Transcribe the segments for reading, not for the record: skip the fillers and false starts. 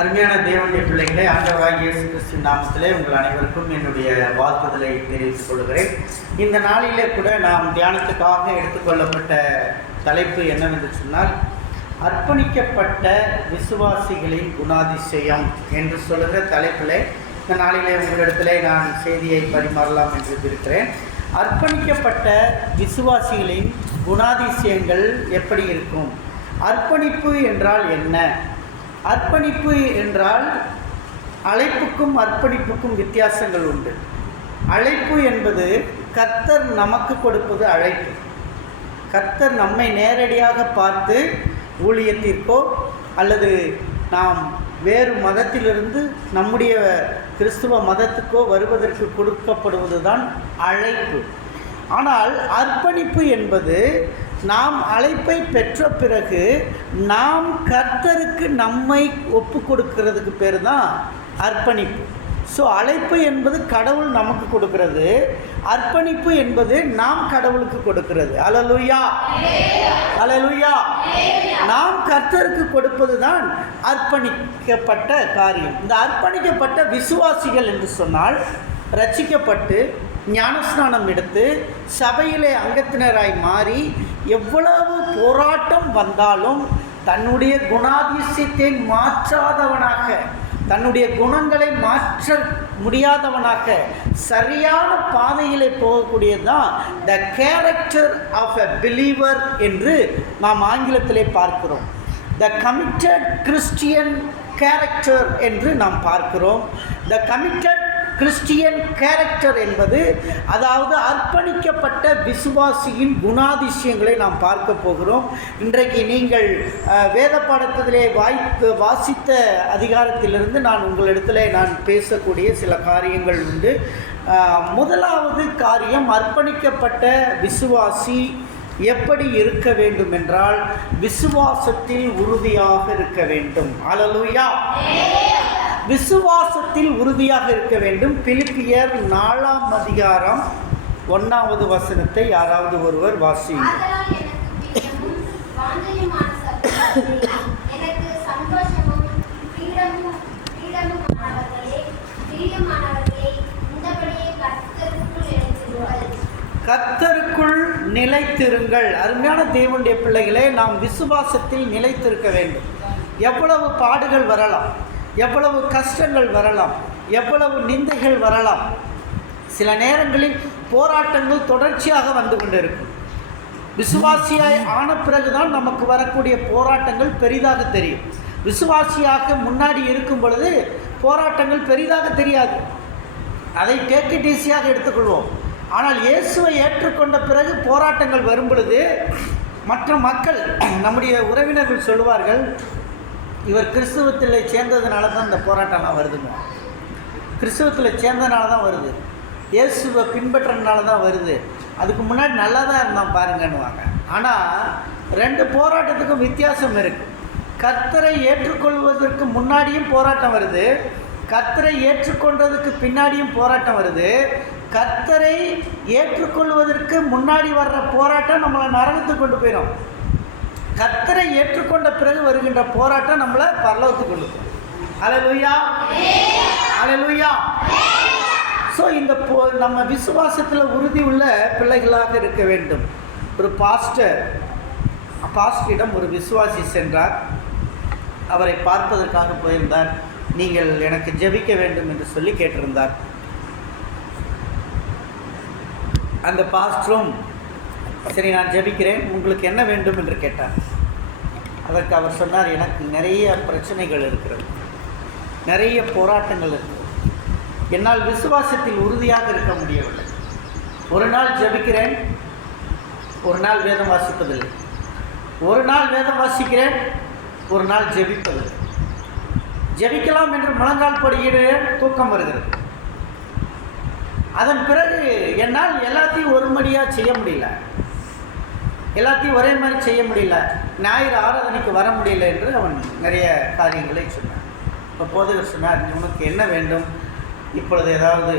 அருமையான தேவனுடைய பிள்ளைகளே, ஆண்டவராகிய இயேசு கிறிஸ்துவின் நாமத்திலே உங்கள் அனைவருக்கும் என்னுடைய வாழ்த்துதலை தெரிவித்துக் கொள்கிறேன். இந்த நாளிலே கூட நாம் தியானத்துக்காக எடுத்துக்கொள்ளப்பட்ட தலைப்பு என்னவென்று சொன்னால், அர்ப்பணிக்கப்பட்ட விசுவாசிகளின் குணாதிசயம் என்று சொல்லுகிற தலைப்பில் இந்த நாளிலே உங்களிடத்திலே நான் செய்தியை பரிமாறலாம் என்று இருக்கிறேன். அர்ப்பணிக்கப்பட்ட விசுவாசிகளின் குணாதிசயங்கள் எப்படி இருக்கும்? அர்ப்பணிப்பு என்றால் என்ன? அர்ப்பணிப்பு என்றால் அழைப்புக்கும் அர்ப்பணிப்புக்கும் வித்தியாசங்கள் உண்டு. அழைப்பு என்பது கர்த்தர் நமக்கு கொடுப்பது அழைப்பு. கர்த்தர் நம்மை நேரடியாக பார்த்து ஊழியத்திற்கோ அல்லது நாம் வேறு மதத்திலிருந்து நம்முடைய கிறிஸ்துவ மதத்துக்கோ வருவதற்கு கொடுக்கப்படுவது தான் அழைப்பு. ஆனால் அர்ப்பணிப்பு என்பது நாம் அழைப்பை பெற்ற பிறகு நாம் கர்த்தருக்கு நம்மை ஒப்பு கொடுக்கிறதுக்கு பேர் தான் அர்ப்பணிப்பு. ஸோ அழைப்பு என்பது கடவுள் நமக்கு கொடுக்கிறது, அர்ப்பணிப்பு என்பது நாம் கடவுளுக்கு கொடுக்கிறது. அல்லேலூயா, அல்லேலூயா. நாம் கர்த்தருக்கு கொடுப்பது தான் அர்ப்பணிக்கப்பட்ட காரியம். இந்த அர்ப்பணிக்கப்பட்ட விசுவாசிகள் என்று சொன்னால் ரட்சிக்கப்பட்டு ஞானஸ்நானம் எடுத்து சபையிலே அங்கத்தினராய் மாறி எவ்வளவு போராட்டம் வந்தாலும் தன்னுடைய குணாதிசயத்தை மாற்றாதவனாக, தன்னுடைய குணங்களை மாற்ற முடியாதவனாக சரியான பாதையிலே போகக்கூடியதுதான் the character of a believer என்று நாம் ஆங்கிலத்திலே பார்க்கிறோம். த கமிட்டட் கிறிஸ்டியன் கேரக்டர் என்று நாம் பார்க்கிறோம். த கமிட்டட் கிறிஸ்டியன் கேரக்டர் என்பது, அதாவது அர்ப்பணிக்கப்பட்ட விசுவாசியின் குணாதிசயங்களை நாம் பார்க்க போகிறோம். இன்றைக்கு நீங்கள் வேத பாடத்திலே வாசித்த அதிகாரத்திலிருந்து நான் உங்களிடத்தில் நான் பேசக்கூடிய சில காரியங்கள் உண்டு. முதலாவது காரியம், அர்ப்பணிக்கப்பட்ட விசுவாசி எப்படி இருக்க வேண்டும் என்றால் விசுவாசத்தில் உறுதியாக இருக்க வேண்டும். அல்லேலூயா. விசுவாசத்தில் உறுதியாக இருக்க வேண்டும். பிலிப்பியர் 4ஆம் அதிகாரம் 1வது வசனத்தை யாராவது ஒருவர் வாசியுங்கள். கர்த்தருக்குள் நிலைத்திருங்கள். அருமையான தேவனுடைய பிள்ளைகளே, நாம் விசுவாசத்தில் நிலைத்திருக்க வேண்டும். எவ்வளவு பாடுகள் வரலாம், எவ்வளவு கஷ்டங்கள் வரலாம், எவ்வளவு நிந்தைகள் வரலாம், சில நேரங்களில் போராட்டங்கள் தொடர்ச்சியாக வந்து கொண்டிருக்கும். விசுவாசியாய் ஆன பிறகுதான் நமக்கு வரக்கூடிய போராட்டங்கள் பெரிதாக தெரியும். விசுவாசியாக முன்னாடி இருக்கும் பொழுது போராட்டங்கள் பெரிதாக தெரியாது, அதை டேக் இட் ஈஸியாக எடுத்துக்கொள்வோம். ஆனால் இயேசுவை ஏற்றுக்கொண்ட பிறகு போராட்டங்கள் வரும் பொழுது மற்ற மக்கள், நம்முடைய உறவினர்கள் சொல்லுவார்கள், இவர் கிறிஸ்துவத்தில் சேர்ந்ததுனால தான் இந்த போராட்டம்லாம் வருதுங்க, கிறிஸ்துவத்தில் சேர்ந்ததுனால தான் வருது, இயேசுவை பின்பற்றதுனால தான் வருது, அதுக்கு முன்னாடி நல்லா தான் இருந்தான் பாருங்கன்னுவாங்க. ஆனால் ரெண்டு போராட்டத்துக்கும் வித்தியாசம் இருக்குது. கர்த்தரை ஏற்றுக்கொள்வதற்கு முன்னாடியும் போராட்டம் வருது, கர்த்தரை ஏற்றுக்கொண்டதுக்கு பின்னாடியும் போராட்டம் வருது. கர்த்தரை ஏற்றுக்கொள்வதற்கு முன்னாடி வர்ற போராட்டம் நம்மளை நரகத்துக்கு கொண்டு போயிடும். கர்த்தரை ஏற்றுக்கொண்ட பிறகு வருகின்ற போராட்டம் நம்மளை பரலோகத்துக்கு கொண்டு போகும். அல்லேலூயா, அல்லேலூயா. ஸோ இந்த நம்ம விசுவாசத்தில் உறுதி உள்ள பிள்ளைகளாக இருக்க வேண்டும். ஒரு பாஸ்டரிடம் ஒரு விசுவாசி சென்றார். அவரை பார்ப்பதற்காக போயிருந்தார். நீங்கள் எனக்கு ஜெபிக்க வேண்டும் என்று சொல்லி கேட்டிருந்தார். அந்த பாஸ்டரும் சரி நான் ஜெபிக்கிறேன், உங்களுக்கு என்ன வேண்டும் என்று கேட்டார். அதற்கு அவர் சொன்னார், எனக்கு நிறைய பிரச்சனைகள் இருக்கிறது, நிறைய போராட்டங்கள் இருக்கிறது, என்னால் விசுவாசத்தில் உறுதியாக இருக்க முடியவில்லை. ஒரு நாள் ஜெபிக்கிறேன், ஒரு நாள் வேதம் வாசிப்பதில்லை, ஒரு நாள் வேதம் வாசிக்கிறேன், ஒரு நாள் ஜெபிப்பதில்லை. ஜெபிக்கலாம் என்று முழங்கால் படியிடுகிறேன், தூக்கம் வருகிறது. அதன் பிறகு என்னால் எல்லாத்தையும் ஒருமடியாக செய்ய முடியல, எல்லாத்தையும் ஒரே மாதிரி செய்ய முடியல, ஞாயிறு ஆராதனைக்கு வர முடியல என்று அவன் நிறைய காரியங்களை சொன்னான். இப்போ போதகர் சொன்னார், உனக்கு என்ன வேண்டும், இப்பொழுது ஏதாவது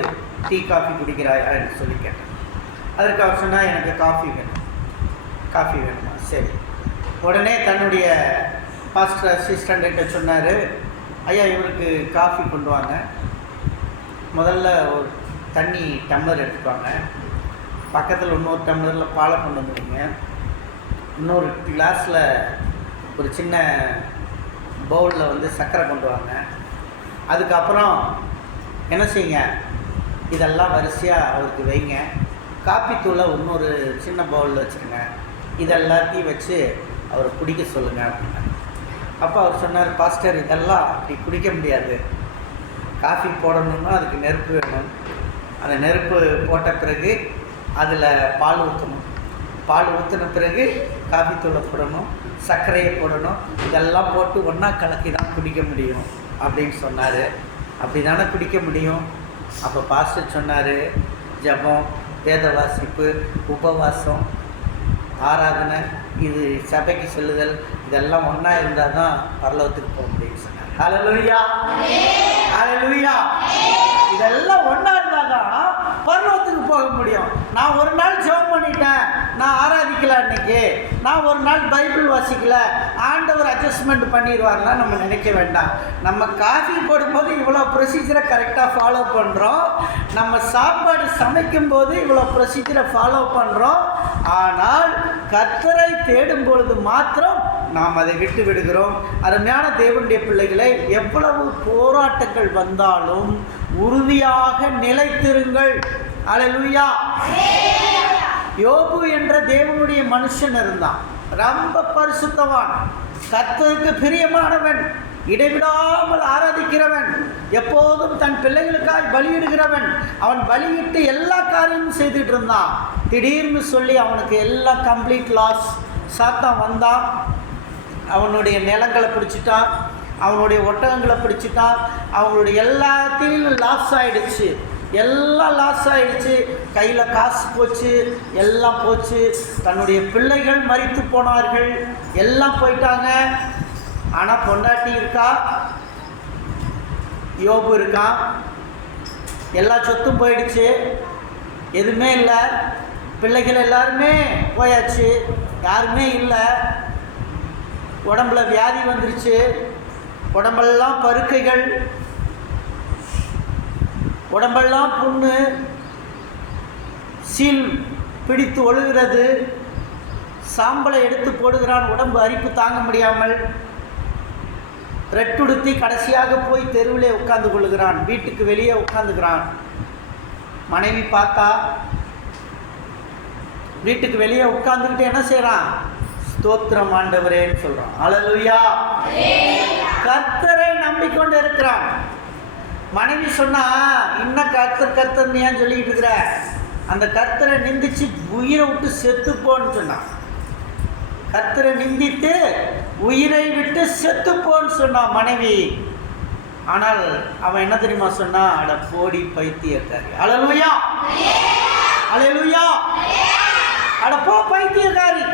டீ காஃபி குடிக்கிறாயா என்று சொல்லி கேட்டேன். அதற்கு அவர் சொன்னால், எனக்கு காஃபி வேணும். காஃபி வேணுமா? சரி. உடனே தன்னுடைய பாஸ்டர் அசிஸ்டண்ட்ட சொன்னார், ஐயா இவருக்கு காஃபி கொண்டு வாங்க, முதல்ல ஒரு தண்ணி டம்ளர் எடுத்துப்பாங்க, பக்கத்தில் இன்னொரு டம்ளரில் பாலை கொண்டு வந்துடுங்க, இன்னொரு கிளாஸில் ஒரு சின்ன பவுலில் வந்து சர்க்கரை கொண்டு வாங்க. அதுக்கப்புறம் என்ன செய்யுங்க, இதெல்லாம் வரிசையாக அவருக்கு வைங்க. காப்பி தூளை இன்னொரு சின்ன பவுலில் வச்சுருங்க, இதெல்லாத்தையும் வச்சு அவரை குடிக்க சொல்லுங்கள் அப்படின்னா. அப்போ அவர் சொன்னார், பாஸ்டர் இதெல்லாம் அப்படி குடிக்க முடியாது, காஃபி போடணுன்னா அதுக்கு நெருப்பு வேணும், அந்த நெருப்பு போட்ட பிறகு அதில் பால் ஊற்றணும், பால் ஊற்றின பிறகு காஃபி தூளை போடணும், சர்க்கரையை போடணும், இதெல்லாம் போட்டு ஒன்றா கலக்கி தான் குடிக்க முடியும் அப்படின்னு சொன்னார். அப்படி தானே குடிக்க முடியும். அப்போ பாஸ்டர் சொன்னார், ஜபம், வேத வாசிப்பு, உபவாசம், ஆராதனை, இது சபைக்கு செல்லுதல், இதெல்லாம் ஒன்றா இருந்தால் தான் பரலோகத்துக்கு போக முடியும்னு சொன்னார். ஹல்லேலூயா, ஹல்லேலூயா. இதெல்லாம் ஒன்றா இருந்தால் தான் பரலோகத்துக்கு போக முடியும். நான் ஒரு நாள் ஜெபம் பண்ணிட்டேன், நான் ஆராதிக்கல, அன்னைக்கு நான் ஒரு நாள் பைபிள் வாசிக்கல, ஆண்டவர் அட்ஜஸ்ட்மெண்ட் பண்ணிடுவார்னா நம்ம நினைக்க வேண்டாம். நம்ம காஃபி போடும்போது இவ்வளோ ப்ரொசீஜரை கரெக்டாக ஃபாலோ பண்ணுறோம், நம்ம சாப்பாடு சமைக்கும் போது இவ்வளோ ப்ரொசீஜரை ஃபாலோ பண்ணுறோம். ஆனால் கர்த்தரை தேடும் பொழுது மாத்திரம் நாம் அதை விட்டு விடுகிறோம். அருமையான தேவனுடைய பிள்ளைகளை, எவ்வளவு போராட்டங்கள் வந்தாலும் உறுதியாக நிலைத்திருங்கள். அல்லேலூயா. யோபு என்ற தேவனுடைய மனுஷன் இருந்தான், ரொம்ப பரிசுத்தவான், கர்த்தருக்கு பிரியமானவன், இடைவிடாமல் ஆராதிக்கிறவன், எப்போதும் தன் பிள்ளைகளுக்காய் பலியிடுகிறவன். அவன் பலியிட்டு எல்லா காரியமும் செய்துட்டு இருந்தான். திடீர்னு சொல்லி அவனுக்கு எல்லாம் கம்ப்ளீட் லாஸ். சாத்தான் வந்தான், அவனுடைய நிலங்களை பிடிச்சிட்டான், அவனுடைய ஒட்டகங்களை பிடிச்சிட்டான், அவனுடைய எல்லாத்தையும் லாஸ் ஆகிடுச்சு, எல்லாம் லாஸ் ஆகிடுச்சு. கையில் காசு போச்சு, எல்லாம் போச்சு. தன்னுடைய பிள்ளைகள் மரித்து போனார்கள், எல்லாம் போயிட்டாங்க. ஆனால் பொண்டாட்டி இருக்கா, யோபு இருக்கான், எல்லா சொத்தும் போயிடுச்சு, எதுவுமே இல்லை. பிள்ளைகள் எல்லாருமே போயாச்சு, யாருமே இல்லை. உடம்புல வியாதி வந்துருச்சு, உடம்பெல்லாம் பருக்கைகள், உடம்பெல்லாம் புண்ணு, சீல் பிடித்து ஒழுகிறது, சாம்பலை எடுத்து போடுகிறான், உடம்பு அரிப்பு தாங்க முடியாமல் ரெட்டுடுத்தி கடைசியாக போய் தெருவிலே உட்கார்ந்து கொள்ளுகிறான், வீட்டுக்கு வெளியே உட்காந்துக்கிறான். மனைவி பார்த்தா, வீட்டுக்கு வெளியே உட்கார்ந்துக்கிட்டு என்ன செய்கிறான், ஸ்தோத்திரம் ஆண்டவரேன்னு சொல்கிறான். அல்லேலூயா. கர்த்தரை நம்பிக்கொண்டு இருக்கிறான். மனைவி சொன்னா, இன்னும் கர்த்தர் கர்த்தர் ஏன் சொல்லிக்கிட்டு இருக்கிற, அந்த கர்த்தரை நிந்திச்சு உயிரை விட்டு செத்துப்போன்னு சொன்னான். கர்த்தரை நிந்தித்து உயிரை விட்டு செத்துப்போன்னு சொன்னான் மனைவி. ஆனால் அவன் என்ன தெரியுமா சொன்னா, அட போடி பைத்தியக்காரி. அல்லேலூயா, அல்லேலூயா. அட போ பைத்தியக்காரி,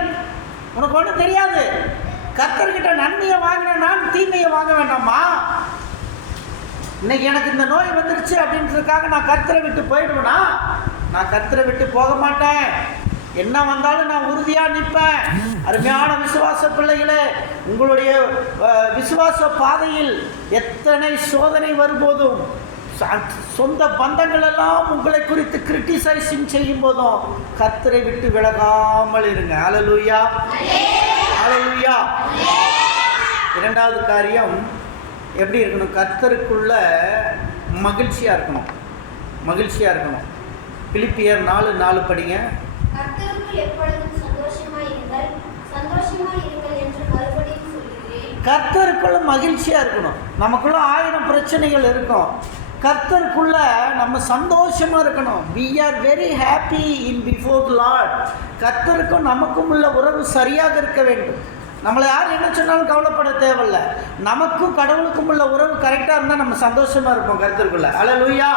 உனக்கு ஒன்றும் தெரியாது. கர்த்தர்கிட்ட நன்மையை வாங்கின நான் தீமையை வாங்க வேண்டாமா? இன்னைக்கு எனக்கு இந்த நோய் வந்துருச்சு அப்படின்றதுக்காக நான் கர்த்தரை விட்டு போயிடுவேனா? நான் கர்த்தரை விட்டு போக மாட்டேன். என்ன வந்தாலும் நான் உறுதியாக நிற்பேன். அருமையான விசுவாச பிள்ளைகளே, உங்களுடைய விசுவாச பாதையில் எத்தனை சோதனை வரும்போதும், சொந்த பந்தங்கள் எல்லாம் உங்களை குறித்து கிரிட்டிசைசிங் செய்யும் போதும் கர்த்தரை விட்டு விலகாமல் இருங்க. அல்லேலூயா, அல்லேலூயா. இரண்டாவது காரியம் எப்படி இருக்கணும், கர்த்தருக்குள்ள மகிழ்ச்சியாக இருக்கணும், மகிழ்ச்சியாக இருக்கணும். பிலிப்பியர் 4:4 படிங்க. கர்த்தருக்குள்ள மகிழ்ச்சியாக இருக்கணும். நமக்குள்ள 1000 பிரச்சனைகள் இருக்கும், கர்த்தருக்குள்ள நம்ம சந்தோஷமாக இருக்கணும். we are very happy in before the Lord. கர்த்தருக்கும் நமக்கும் உள்ள உறவு சரியாக இருக்க வேண்டும். நம்மளை யார் என்ன சொன்னாலும் கவலைப்பட தேவையில்லை. நமக்கும் கடவுளுக்கும் உள்ள உறவு கரெக்டாக இருந்தால் நம்ம சந்தோஷமாக இருப்போம் கர்த்தருக்குள்ள. அல்லேலூயா.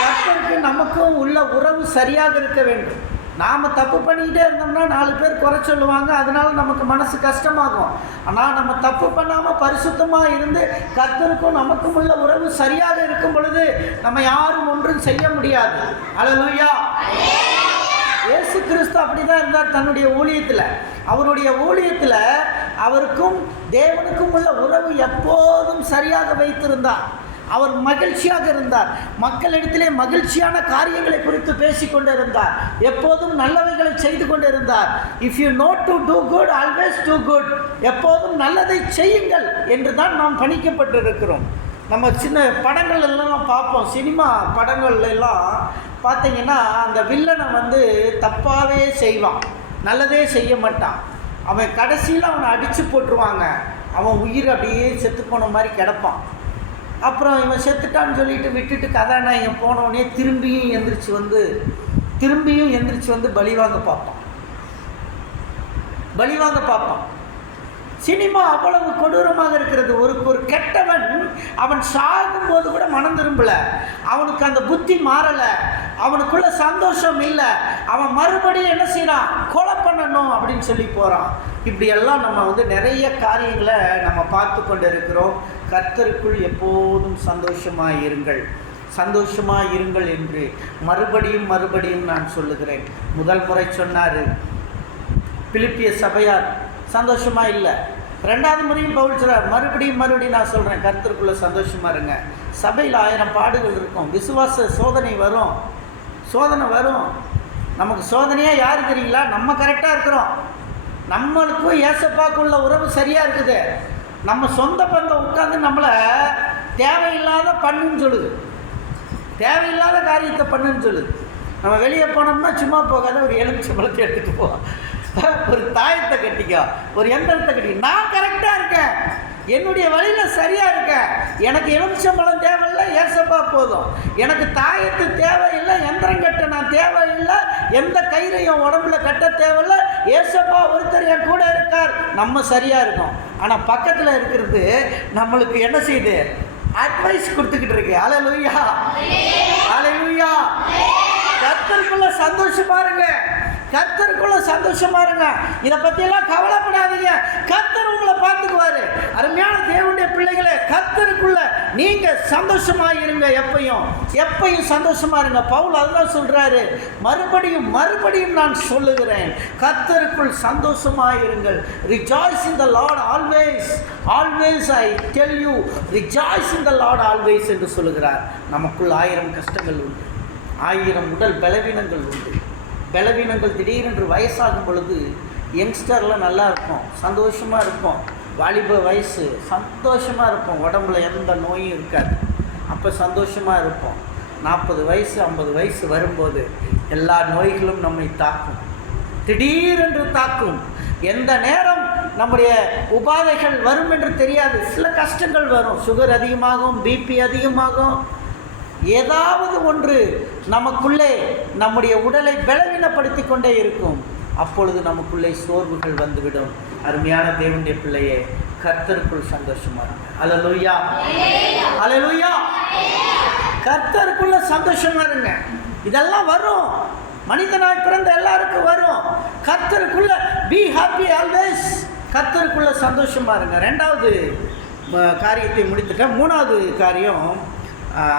கர்த்தருக்கு நமக்கும் உள்ள உறவு சரியாக இருக்க வேண்டும். நாம் தப்பு பண்ணிக்கிட்டே இருந்தோம்னா 4 பேர் குறை சொல்லுவாங்க, அதனால நமக்கு மனசு கஷ்டமாகும். ஆனால் நம்ம தப்பு பண்ணாமல் பரிசுத்தமாக இருந்து கர்த்தருக்கும் நமக்கும் உள்ள உறவு சரியாக இருக்கும் பொழுது நம்ம யாரும் ஒன்றும் செய்ய முடியாது. அல்லேலூயா. இயேசு கிறிஸ்து அப்படி தான் இருந்தார் தன்னுடைய ஊழியத்தில். அவருடைய ஊழியத்தில் அவருக்கும் தேவனுக்கும் உள்ள உறவு எப்போதும் சரியாக வைத்திருந்தார். அவர் மகிழ்ச்சியாக இருந்தார். மக்களிடத்திலே மகிழ்ச்சியான காரியங்களை குறித்து பேசிக்கொண்டிருந்தார். எப்போதும் நல்லவைகளை செய்து கொண்டிருந்தார். If you know to do good always do good. எப்போதும் நல்லதை செய்யுங்கள் என்று தான் நாம் பணிக்கப்பட்டிருக்கிறோம். நம்ம சின்ன படங்கள் எல்லாம் பார்ப்போம். சினிமா படங்கள் எல்லாம் பார்த்தீங்கன்னா அந்த வில்லனை தப்பாகவே செய்வான், நல்லதே செய்ய மாட்டான். அவன் கடைசியில் அவனை அடித்து போட்டுருவாங்க. அவன் உயிர் அப்படியே செத்து போன மாதிரி கிடப்பான். அப்புறம் இவன் செத்துட்டான்னு சொல்லிட்டு விட்டுட்டு கதாநாயகன் போனோடனே திரும்பியும் எந்திரிச்சு வந்து பலிவாங்க பார்ப்பான். சினிமா அவ்வளவு கொடூரமாக இருக்கிறது. ஒரு கெட்டவன் அவன் சாகும்போது கூட மனம் திரும்பல, அவனுக்கு அந்த புத்தி மாறலை, அவனுக்குள்ள சந்தோஷம் இல்லை. அவன் மறுபடியும் என்ன செய்யறான், கொலை பண்ணணும் அப்படின்னு சொல்லி போகிறான். இப்படியெல்லாம் நம்ம நிறைய காரியங்களை நம்ம பார்த்து கொண்டு இருக்கிறோம். கர்த்தருக்குள் எப்போதும் சந்தோஷமாக இருங்கள் என்று மறுபடியும் நான் சொல்லுகிறேன். முதல் முறை சொன்னார், பிலிப்பிய சபையார் சந்தோஷமாக இல்லை. ரெண்டாவது முறையும் பவுல் சொல்றார், மறுபடியும் நான் சொல்கிறேன், கர்த்தருக்குள்ளே சந்தோஷமாக இருங்க. சபையில் 1000 பாடுகள் இருக்கும், விசுவாச சோதனை வரும். நமக்கு சோதனையாக யார் தெரியுங்களா? நம்ம கரெக்டாக இருக்கிறோம், நம்மளுக்கும் ஏசப்பாக்குள்ள உறவு சரியாக இருக்குது. நம்ம சொந்த பந்தம் உட்காந்து நம்மளை தேவையில்லாத பண்ணுன்னு சொல்லுது, தேவையில்லாத காரியத்தை பண்ணுன்னு சொல்லுது. நம்ம வெளியே போனோம்னா சும்மா போகாத ஒரு எலுமிச்சம்பழத்தை எடுத்துகிட்டு போவோம், ஒரு தாயத்தை கட்டிக்கோ, ஒரு எந்திரத்தை கட்டிக்கோ. நான் கரெக்டாக இருக்கேன், என்னுடைய வழியில் சரியாக இருக்கேன், எனக்கு எலுமிச்சம்பழம் தேவையில்லை, ஏசப்பா போதும். எனக்கு தாயத்து தேவையில்லை, எந்திரம் கட்ட நான் தேவையில்லை, எந்த கயிறையும் உடம்புல கட்ட தேவையில்லை, ஏசப்பா ஒருத்தர் என் கூட இருக்கார், நம்ம சரியாக இருக்கோம். ஆனால் பக்கத்தில் இருக்கிறது நம்மளுக்கு என்ன செய்யுது, அட்வைஸ் கொடுத்துக்கிட்டு இருக்கு. அல்லேலூயா, அல்லேலூயா. கர்த்தருக்குள்ள சந்தோஷமா இருங்க, கர்த்தருக்குள்ள சந்தோஷமா இருங்க. இதை பற்றியெல்லாம் கவலைப்படாதீங்க, கர்த்தர் உங்களை பார்த்துக்குவாரு. அருமையான தேவனுடைய பிள்ளைகளே, கர்த்தருக்குள்ள நீங்க சந்தோஷமா இருங்க, எப்பையும் சந்தோஷமா இருங்க. பவுல் அதுதான் சொல்றாரு, மறுபடியும் நான் சொல்லுகிறேன், கர்த்தருக்குள் சந்தோஷமா இருங்கள். Rejoice in the Lord always I tell you, rejoice in the Lord always என்று சொல்லுகிறார். நமக்குள் 1000 கஷ்டங்கள் உண்டு, 1000 உடல் பலவீனங்கள் உண்டு. பலவீனங்கள் திடீரென்று வயசாகும் பொழுது யங்ஸ்டரில் நல்லா இருக்கும், சந்தோஷமாக இருக்கும், வாலிப வயசு சந்தோஷமாக இருப்போம், உடம்புல எந்த நோயும் இருக்காது, அப்போ சந்தோஷமாக இருப்போம். 40 வயசு 50 வயசு வரும்போது எல்லா நோய்களும் நம்மை தாக்கும், திடீரென்று தாக்கும். எந்த நேரம் நம்முடைய உபாதைகள் வரும் என்று தெரியாது. சில கஷ்டங்கள் வரும், சுகர் அதிகமாகும், பிபி அதிகமாகும், ஏதாவது ஒன்று நமக்குள்ளே நம்முடைய உடலை பலவீனப்படுத்தி கொண்டே இருக்கும். அப்பொழுது நமக்குள்ளே சோர்வுகள் வந்துவிடும். அருமையான தேவனுடைய பிள்ளையே, கர்த்தருக்குள் சந்தோஷமா இருங்க. அல்லேலூயா, அல்லேலூயா. கர்த்தருக்குள்ள சந்தோஷமா இருங்க. இதெல்லாம் வரும், மனிதனாய் பிறந்த எல்லாருக்கும் வரும். கர்த்தருக்குள்ள பி ஹாப்பி ஆல்வேஸ், கர்த்தருக்குள்ள சந்தோஷமா இருங்க. 2வது காரியத்தை முடித்துட்டேன். 3வது காரியம்,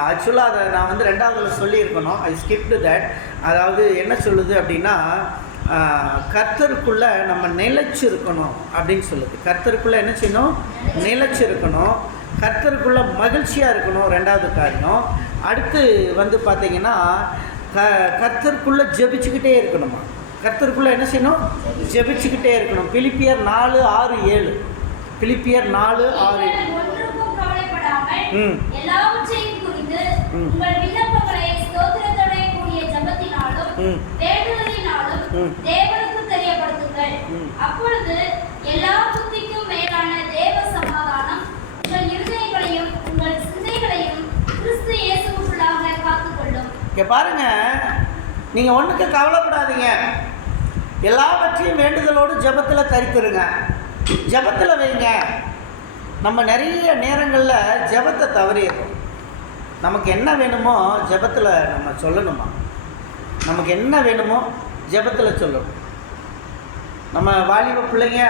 ஆக்சுவலாக அதை நான் 2வதுல சொல்லியிருக்கணும், ஐ ஸ்கிப்டு தட். அதாவது என்ன சொல்லுது அப்படின்னா, கர்த்தருக்குள்ளே நம்ம நிலைச்சிருக்கணும் அப்படின்னு சொல்லுது. கர்த்தருக்குள்ளே என்ன செய்யணும், நிலைச்சிருக்கணும். கர்த்தருக்குள்ளே மகிழ்ச்சியாக இருக்கணும், 2வது காரியம். அடுத்து பார்த்திங்கன்னா, கர்த்தருக்குள்ளே ஜெபிச்சுக்கிட்டே இருக்கணுமா. கர்த்தருக்குள்ளே என்ன செய்யணும், ஜெபிச்சுக்கிட்டே இருக்கணும். பிலிப்பியர் 4:6-7. பிலிப்பியர் 4:6. உங்கள் விண்ணப்பங்களை ஸ்தோத்திரத்தோடே கூடிய ஜெபத்தினாலும் வேண்டுதலினாலும் தேவனுக்கு தெரியப்படுத்துங்கள். அப்பொழுது எல்லா புத்திக்கும் மேலான தேவ சமாதானம் உங்கள் இருதயங்களையும் உங்கள் சிந்தைகளையும் கிறிஸ்து இயேசுவுக்குள்ளாக காத்துக்கொள்ளும். இங்க பாருங்க, நீங்க ஒண்ணுக்கு கவலைப்படாதீங்க, எல்லாவற்றையும் வேண்டுதலோடு ஜெபத்தில் தரித்திருங்க, ஜெபத்தில் வைங்க. நம்ம நிறைய நேரங்களில் ஜெபத்தை தவறிடுறோம். நமக்கு என்ன வேணுமோ ஜெபத்தில் நம்ம சொல்லணுமா, நமக்கு என்ன வேணுமோ ஜெபத்தில் சொல்லணும். நம்ம வாலிப பிள்ளைங்க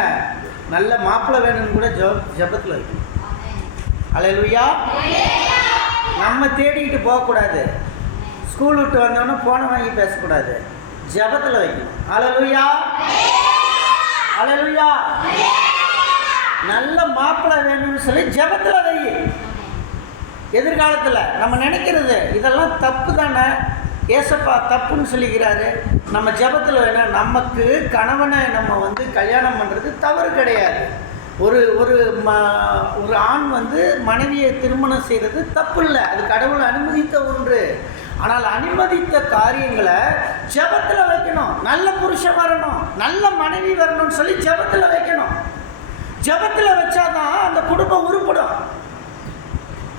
நல்ல மாப்பிள்ளை வேணும்னு கூட ஜெபத்தில் வைக்கணும். அல்லேலூயா. நம்ம தேடிக்கிட்டு போகக்கூடாது, ஸ்கூல் விட்டு வந்தோன்னே ஃபோனை வாங்கி பேசக்கூடாது, ஜெபத்தில் வைக்கணும். அல்லேலூயா, அல்லேலூயா. நல்ல மாப்பிள்ளை வேணும்னு சொல்லி ஜெபத்தில் வை. எதிர்காலத்தில் நம்ம நினைக்கிறது இதெல்லாம் தப்பு தானே, ஏசப்பா தப்புன்னு சொல்லிக்கிறாரு, நம்ம ஜெபத்தில் வேணும். நமக்கு கணவனை நம்ம வந்து கல்யாணம் பண்ணுறது தவறு கிடையாது. ஒரு ஒரு ஒரு ஆண் வந்து மனைவியை திருமணம் செய்கிறது தப்பு இல்லை, அது கடவுள் அனுமதித்த ஒன்று. ஆனால் அனுமதித்த காரியங்களை ஜெபத்தில் வைக்கணும். நல்ல புருஷன் வரணும், நல்ல மனைவி வரணும்னு சொல்லி ஜெபத்தில் வைக்கணும். ஜெபத்தில் வச்சாதான் அந்த குடும்பம் உருப்படும்.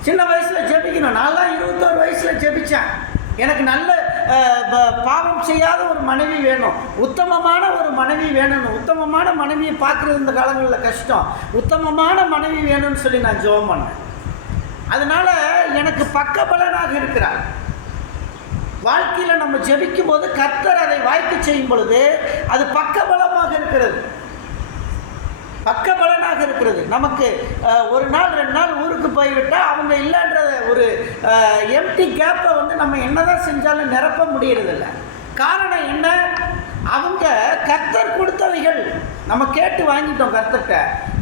சின்ன வயசில் ஜெபிக்கணும். நான்லாம் 21 வயசில் ஜெபித்தேன். எனக்கு நல்ல பாவம் செய்யாத ஒரு மனைவி வேணும், உத்தமமான ஒரு மனைவி வேணும். உத்தமமான மனைவியை பார்க்குறது இந்த காலங்களில் கஷ்டம். உத்தமமான மனைவி வேணும்னு சொல்லி நான் ஜெபம் பண்ணேன். அதனால் எனக்கு பக்கபலனாக இருக்கிறார். வாழ்க்கையில் நம்ம ஜெபிக்கும் போது கர்த்தர் அதை வாய்க்க செய்யும் பொழுது அது பக்கபலமாக இருக்கிறது, பக்கபலனாக இருக்கிறது. நமக்கு ஒரு நாள் 2 நாள் ஊருக்கு போய்விட்டால் அவங்க இல்லைன்ற ஒரு எம்டி கேப்பை வந்து நம்ம என்னதான் செஞ்சாலும் நிரப்ப முடியறதில்ல. காரணம் என்ன? அவங்க கர்த்தர் கொடுத்தவைகள் நம்ம கேட்டு வாங்கிட்டோம். கர்த்தர்கிட்ட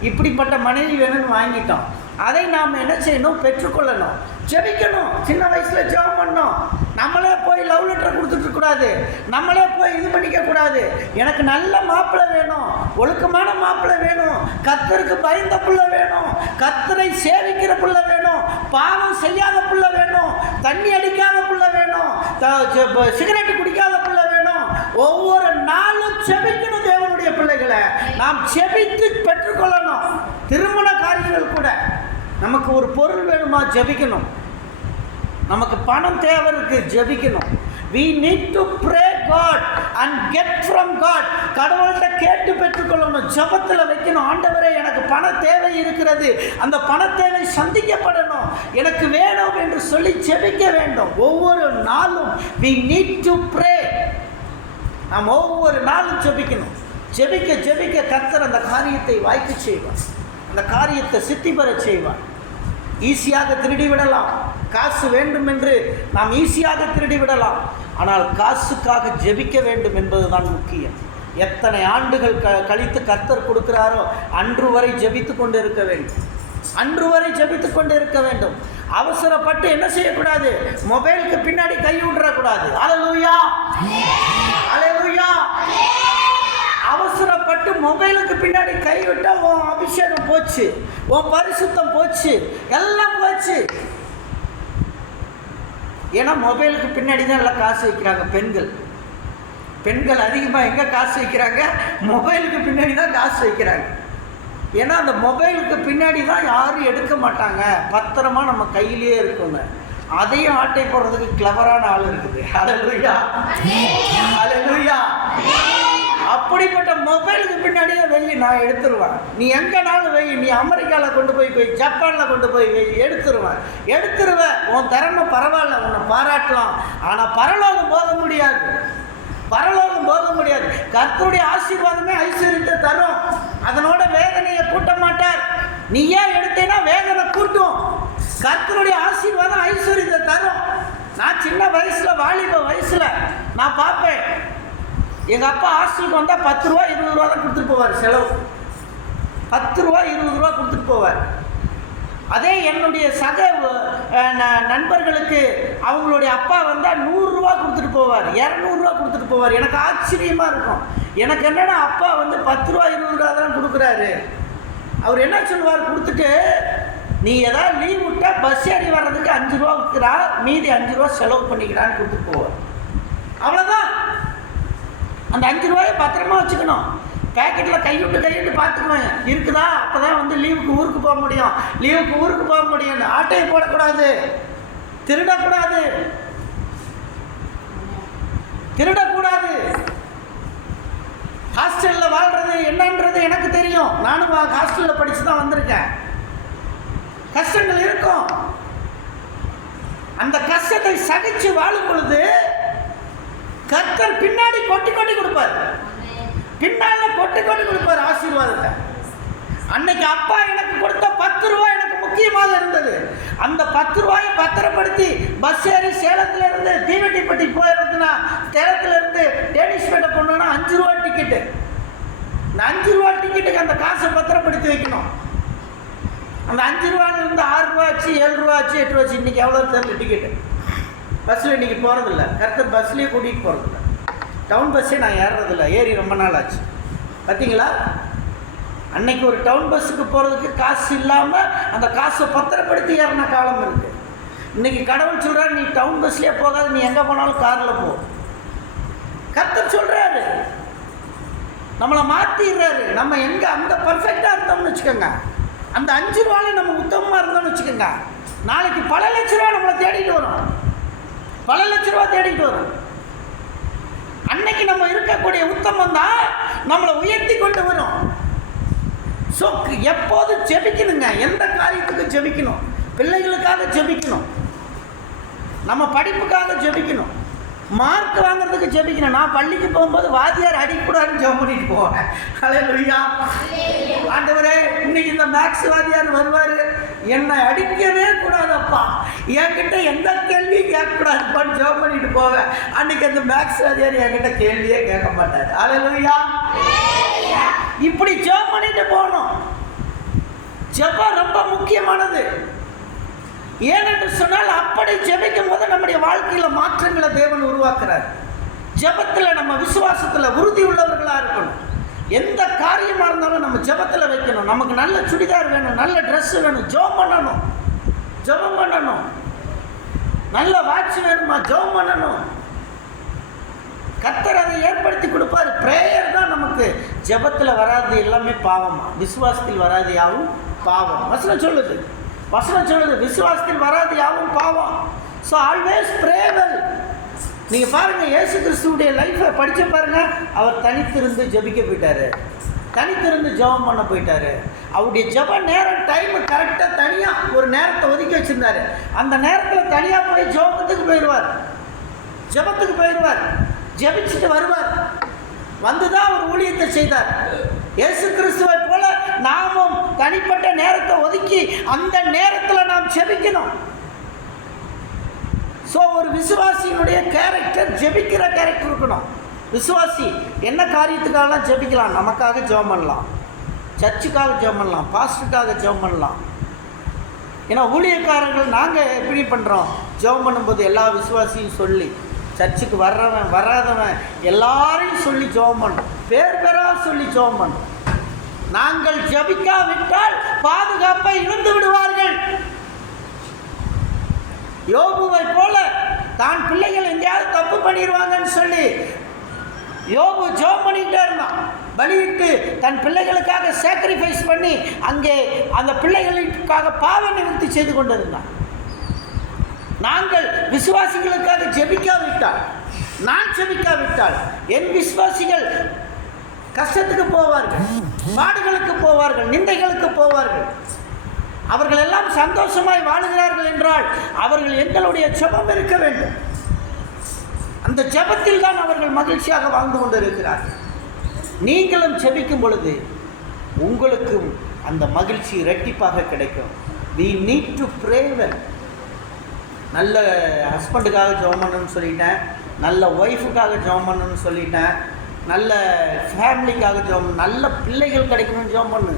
இப்படிப்பட்ட மனைவி வேணும்னு வாங்கிட்டோம். அதை நாம் என்ன செய்யணும்? பெற்றுக்கொள்ளணும், ஜெபிக்கணும். சின்ன வயசில் ஜெபம் பண்ணணும். நம்மளே போய் லவ் லெட்டர் கொடுத்துட்ருக்கூடாது, நம்மளே போய் இது பண்ணிக்கக்கூடாது. எனக்கு நல்ல மாப்பிள்ளை வேணும், ஒழுக்கமான மாப்பிள்ளை வேணும், கர்த்தருக்கு பயந்த பிள்ளை வேணும், கர்த்தரை சேவிக்கிற பிள்ளை வேணும், பாவம் செய்யாத பிள்ளை வேணும், தண்ணி அடிக்காத பிள்ளை வேணும், சிகரெட்டு குடிக்காத பிள்ளை வேணும். ஒவ்வொரு நாளும் ஜெபிக்கணும். தேவனுடைய பிள்ளைகளை நாம் ஜெபித்து பெற்றுக்கொள்ளணும். திருமண காரியங்கள் கூட நமக்கு ஒரு பொருள் வேணுமா? ஜெபிக்கணும். நமக்கு பணம் தேவை இருக்கு, ஜெபிக்கணும். we need to pray God and get from God. கடவுள்கிட்ட கேட்டு பெற்றுக்கொள்ளணும், ஜெபத்தில் வைக்கணும். ஆண்டவரே, எனக்கு பண தேவை இருக்கிறது, அந்த பண தேவை சந்திக்கப்படணும், எனக்கு வேணும் என்று சொல்லி ஜெபிக்க வேண்டும். ஒவ்வொரு நாளும் we need to pray. நாம் ஒவ்வொரு நாளும் ஜெபிக்கணும். ஜெபிக்க ஜெபிக்க கர்த்தர் அந்த காரியத்தை வாய்க்க செய்வார், அந்த காரியத்தை சித்தி பெற செய்வார். ஈஸியாக திருடி விடலாம், காசு வேண்டும் என்று நாம் ஈஸியாக திருடி விடலாம். ஆனால் காசுக்காக ஜெபிக்க வேண்டும் என்பதுதான் முக்கியம். எத்தனை ஆண்டுகள் கழித்து கர்த்தர் கொடுக்கிறாரோ அன்று வரை ஜெபித்து கொண்டு இருக்க வேண்டும், அன்று வரை ஜெபித்து கொண்டு இருக்க வேண்டும். அவசரப்பட்டு என்ன செய்யக்கூடாது? மொபைலுக்கு பின்னாடி கை விட்டுறக்கூடாது. அல்லேலூயா, அல்லேலூயா. அவசரப்பட்டு மொபைலுக்கு பின்னாடி கை விட்டால் உன் அபிஷேகம் போச்சு, உன் பரிசுத்தம் போச்சு, எல்லாம் போச்சு. ஏன்னா மொபைலுக்கு பின்னாடி தான் எல்லாம் காசு வைக்கிறாங்க. பெண்கள் அதிகமாக எங்கே காசு வைக்கிறாங்க? மொபைலுக்கு பின்னாடி தான் காசு வைக்கிறாங்க. ஏன்னா அந்த மொபைலுக்கு பின்னாடி தான் யாரும் எடுக்க மாட்டாங்க, பத்திரமா நம்ம கையிலேயே இருக்குங்க. அதையும் ஆட்டை போடுறதுக்கு கிளவரான ஆள் இருக்குது. அல்லேலூயா, அல்லேலூயா. அப்படிப்பட்ட மொபைலுக்கு பின்னாடியே வெயி, நான் எடுத்துருவேன். நீ எங்கேனாலும் வெயி, நீ அமெரிக்காவில் கொண்டு போய் ஜப்பானில் கொண்டு போய் வெயி, எடுத்துருவேன். உன் திறமை பரவாயில்ல, உன்னை பாராட்டலாம். ஆனால் பரலோகம் போக முடியாது, பரலோகம் போக முடியாது. கர்த்தருடைய ஆசீர்வாதமே ஐஸ்வர்யத்தை தரும், அதனோட வேதனையை கூட்ட மாட்டார். நீ ஏன் எடுத்தேன்னா வேதனை கூட்டும். கர்த்தருடைய ஆசீர்வாதம் ஐஸ்வர்யத்தை தரும். நான் சின்ன வயசில், வாலிப வயசில் நான் பார்ப்பேன், எங்கள் அப்பா ஹாஸ்டலுக்கு வந்தால் 10 ரூபா 20 ரூபா தான் கொடுத்துட்டு போவார் செலவு. 10 ரூபா 20 ரூபா கொடுத்துட்டு போவார். அதே என்னுடைய சக நண்பர்களுக்கு அவங்களுடைய அப்பா வந்தால் 100 ரூபா கொடுத்துட்டு போவார், 200 ரூபா கொடுத்துட்டு போவார். எனக்கு ஆச்சரியமாக இருக்கும். எனக்கு என்னடா அப்பா வந்து 10 ரூபா 20 ரூபா தான் கொடுக்குறாரு. அவர் என்ன சொல்லுவார்? கொடுத்துட்டு நீ ஏதாவது லீவ் விட்டால் பஸ் ஏறி வர்றதுக்கு 5 ரூபா விற்கிறா, மீதி 5 ரூபா செலவு பண்ணிக்கிறான்னு கொடுத்துட்டு போவார். அவ்வளோதான். அந்த 5 ரூபாயை பத்திரமா வச்சுக்கணும். பேக்கெட்டில் கைவிட்டு பார்த்துக்குவேன் இருக்குதா, அப்போ தான் வந்து லீவுக்கு ஊருக்கு போக முடியும். லீவுக்கு ஊருக்கு போக முடியும். ஆட்டையை போடக்கூடாது, திருடக்கூடாது. ஹாஸ்டலில் வாழ்கிறது என்னன்றது எனக்கு தெரியும். நானும் ஹாஸ்டலில் படித்து தான் வந்திருக்கேன். கஷ்டங்கள் இருக்கும். அந்த கஷ்டத்தை சகிச்சு வாழும் பொழுது கர்த்தர் பின்னாடி கொட்டி கொடுப்பார், பின்னால கொட்டி கொடுப்பார் ஆசீர்வாதத்தை. அன்னைக்கு அப்பா எனக்கு கொடுத்த 10 ரூபா எனக்கு முக்கியமாக இருந்தது. அந்த 10 ரூபாயை பத்திரப்படுத்தி பஸ் ஏறி சேலத்திலேருந்து தீவெட்டிப்பட்டி போயிடுறதுன்னா, சேலத்திலேருந்து டேனிஷ்பேட்டை போனோன்னா 5 ரூபா டிக்கெட்டு. இந்த 5 ரூபா டிக்கெட்டுக்கு அந்த காசை பத்திரப்படுத்தி வைக்கணும். அந்த 5 ரூபாயிலிருந்து 6 ரூபா ஆச்சு, 7 ரூபா ஆச்சு, 8 ரூபா ஆச்சு. இன்றைக்கி எவ்வளோ தெரியல டிக்கெட்டு. பஸ்ஸில் இன்றைக்கி போகிறதில்ல, கருத்தர் பஸ்லேயே கூட்டிகிட்டு போகிறதில்ல. டவுன் பஸ்ஸே நான் ஏறுறதில்ல, ஏறி ரொம்ப நாள் ஆச்சு. பார்த்தீங்களா, அன்னைக்கு ஒரு டவுன் பஸ்ஸுக்கு போகிறதுக்கு காசு இல்லாமல் அந்த காசை பத்திரப்படுத்தி ஏறின காலம் இருக்குது. இன்றைக்கி கடவுள் சொல்கிறார், நீ டவுன் பஸ்லேயே போகாத, நீ எங்கே போனாலும் காரில் போ. கர்த்தர் சொல்கிறாரு, நம்மளை மாற்றிடுறாரு. நம்ம எங்கே அந்த பர்ஃபெக்டாக இருந்தோம்னு வச்சுக்கோங்க, அந்த 5 ரூபாயில் நம்ம உத்தமமாக இருந்தோம்னு வச்சுக்கோங்க, நாளைக்கு பல லட்ச ரூபா நம்மளை தேடிட்டு வரும், பல லட்ச ரூபா தேடிட்டு வரும். அன்னைக்கு நம்ம இருக்கக்கூடிய உத்தமம் தான் நம்மளை உயர்த்தி கொண்டு வரும். ஸோ எப்போதும் ஜெபிக்கணுங்க. எந்த காரியத்துக்கும் ஜெபிக்கணும். பிள்ளைகளுக்காக ஜெபிக்கணும், நம்ம படிப்புக்காக ஜெபிக்கணும், மார்க் வாங்குறதுக்கு ஜெபிக்கணும். நான் பள்ளிக்கு போகும்போது வாத்தியார் அடிக்கூடாதுன்னு ஜெபம் பண்ணிட்டு போவேன். ஹல்லேலூயா. ஆண்டவரே, இன்னைக்கு இந்த மேக்ஸ் வாத்தியார் வருவார், என்னை அடிக்கவே கூடாதப்பா, என்கிட்ட எந்த கேள்வியும் கேட்கக்கூடாதுப்பான்னு ஜெபம் பண்ணிட்டு போவேன். அன்னைக்கு அந்த மேக்ஸ் வாத்தியார் என்கிட்ட கேள்வியே கேட்க மாட்டார். ஹல்லேலூயா. இப்படி ஜெபம் பண்ணிட்டு போகணும். ஜெபம் ரொம்ப முக்கியமானது. ஏனென்று சொன்னால், அப்படி ஜெபிக்கும் போது நம்முடைய வாழ்க்கையில் மாற்றங்களை தேவன் உருவாக்குறார். ஜெபத்தில் நம்ம விசுவாசத்தில் உறுதி உள்ளவர்களாக இருக்கணும். எந்த காரியமாக இருந்தாலும் நம்ம ஜெபத்தில் வைக்கணும். நமக்கு நல்ல சுடிதார் வேணும், நல்ல ட்ரெஸ்ஸு வேணும், ஜெபம் பண்ணணும், ஜெபம் பண்ணணும். நல்ல வாட்ச் வேணுமா, ஜெபம் பண்ணணும். கர்த்தர் அதை ஏற்படுத்தி கொடுப்பார். பிரேயர் தான் நமக்கு. ஜெபத்தில் வராது எல்லாமே பாவமா, விசுவாசத்தில் வராது யாவும் பாவம். வசனம் சொல்லுது, வசனம் சொல்லுது, விசுவாசத்தில் வராது யாவும் பாவம். So always prevail. நீங்கள் பாருங்கள், இயேசு கிறிஸ்துவுடைய லைஃப்பை படித்து பாருங்கள். அவர் தனித்திருந்து ஜெபிக்க போயிட்டார், தனித்திருந்து ஜெபம் பண்ண போயிட்டார். அவருடைய ஜெப நேரம் டைமு கரெக்டாக தனியாக ஒரு நேரத்தை ஒதுக்கி வச்சுருந்தார். அந்த நேரத்தில் தனியாக போய் ஜெபத்துக்கு போயிடுவார், ஜெபத்துக்கு போயிடுவார், ஜெபிச்சுட்டு வருவார். வந்து தான் ஒரு ஊழியத்தை செய்தார். இயேசு கிறிஸ்துவை போல நாமும் தனிப்பட்ட நேரத்தை ஒதுக்கி அந்த நேரத்தில் நாம் ஜெபிக்கணும். ஸோ ஒரு விசுவாசியினுடைய கேரக்டர் ஜெபிக்கிற கேரக்டர் இருக்கணும். விசுவாசி என்ன காரியத்துக்காகலாம் ஜெபிக்கலாம். நமக்காக ஜெபம் பண்ணலாம், சர்ச்சுக்காக ஜெபம் பண்ணலாம், பாஸ்டருக்காக ஜெபம் பண்ணலாம். ஏன்னா ஊழியக்காரர்கள் நாங்கள் எப்படி பண்ணுறோம், ஜெபம் பண்ணும்போது எல்லா விசுவாசியும் சொல்லி, சர்ச்சுக்கு வர்றவன் வராதவன் எல்லாரையும் சொல்லி ஜெபம் பண்ணணும், பேர் பேராக சொல்லி ஜெபம் பண்ணணும். நாங்கள் ஜெபிக்காவிட்டால் பாதுகாப்பை இழந்து விடுவார்கள். யோபுவை போல தான் பிள்ளைகள் எங்கேயாவது தப்பு பண்ணிடுவாங்கன்னு சொல்லி யோபு ஜெபம் பண்ணிக்கிட்டே இருந்தான். பலியிட்டு தன் பிள்ளைகளுக்காக சாக்ரிஃபைஸ் பண்ணி அங்கே அந்த பிள்ளைகளுக்காக பாவ நிவர்த்தி செய்து கொண்டிருந்தான். நாங்கள் விசுவாசிகளுக்காக ஜெபிக்காவிட்டால், நான் ஜெபிக்காவிட்டால் என் விசுவாசிகள் கஷ்டத்துக்கு போவார்கள், பாடுகளுக்கு போவார்கள், நிந்தைகளுக்கு போவார்கள். அவர்கள் எல்லாம் சந்தோஷமாய் வாழுகிறார்கள் என்றால் அவர்கள் எங்களுடைய ஜெபம் இருக்க வேண்டும். அந்த ஜெபத்தில் தான் அவர்கள் மகிழ்ச்சியாக வாழ்ந்து கொண்டிருக்கிறார்கள். நீங்களும் ஜெபிக்கும் பொழுது உங்களுக்கும் அந்த மகிழ்ச்சி இரட்டிப்பாக கிடைக்கும். we need to pray well. நல்ல ஹஸ்பண்டுக்காக ஜெபம் பண்ணணும்னு சொல்லிட்டேன், நல்ல ஒய்ஃபுக்காக ஜெபம் பண்ணணும்னு சொல்லிட்டேன், நல்ல ஃபேமிலிக்காக ஜெபம், நல்ல பிள்ளைகள் கிடைக்கணும்னு ஜெபம் பண்ணு.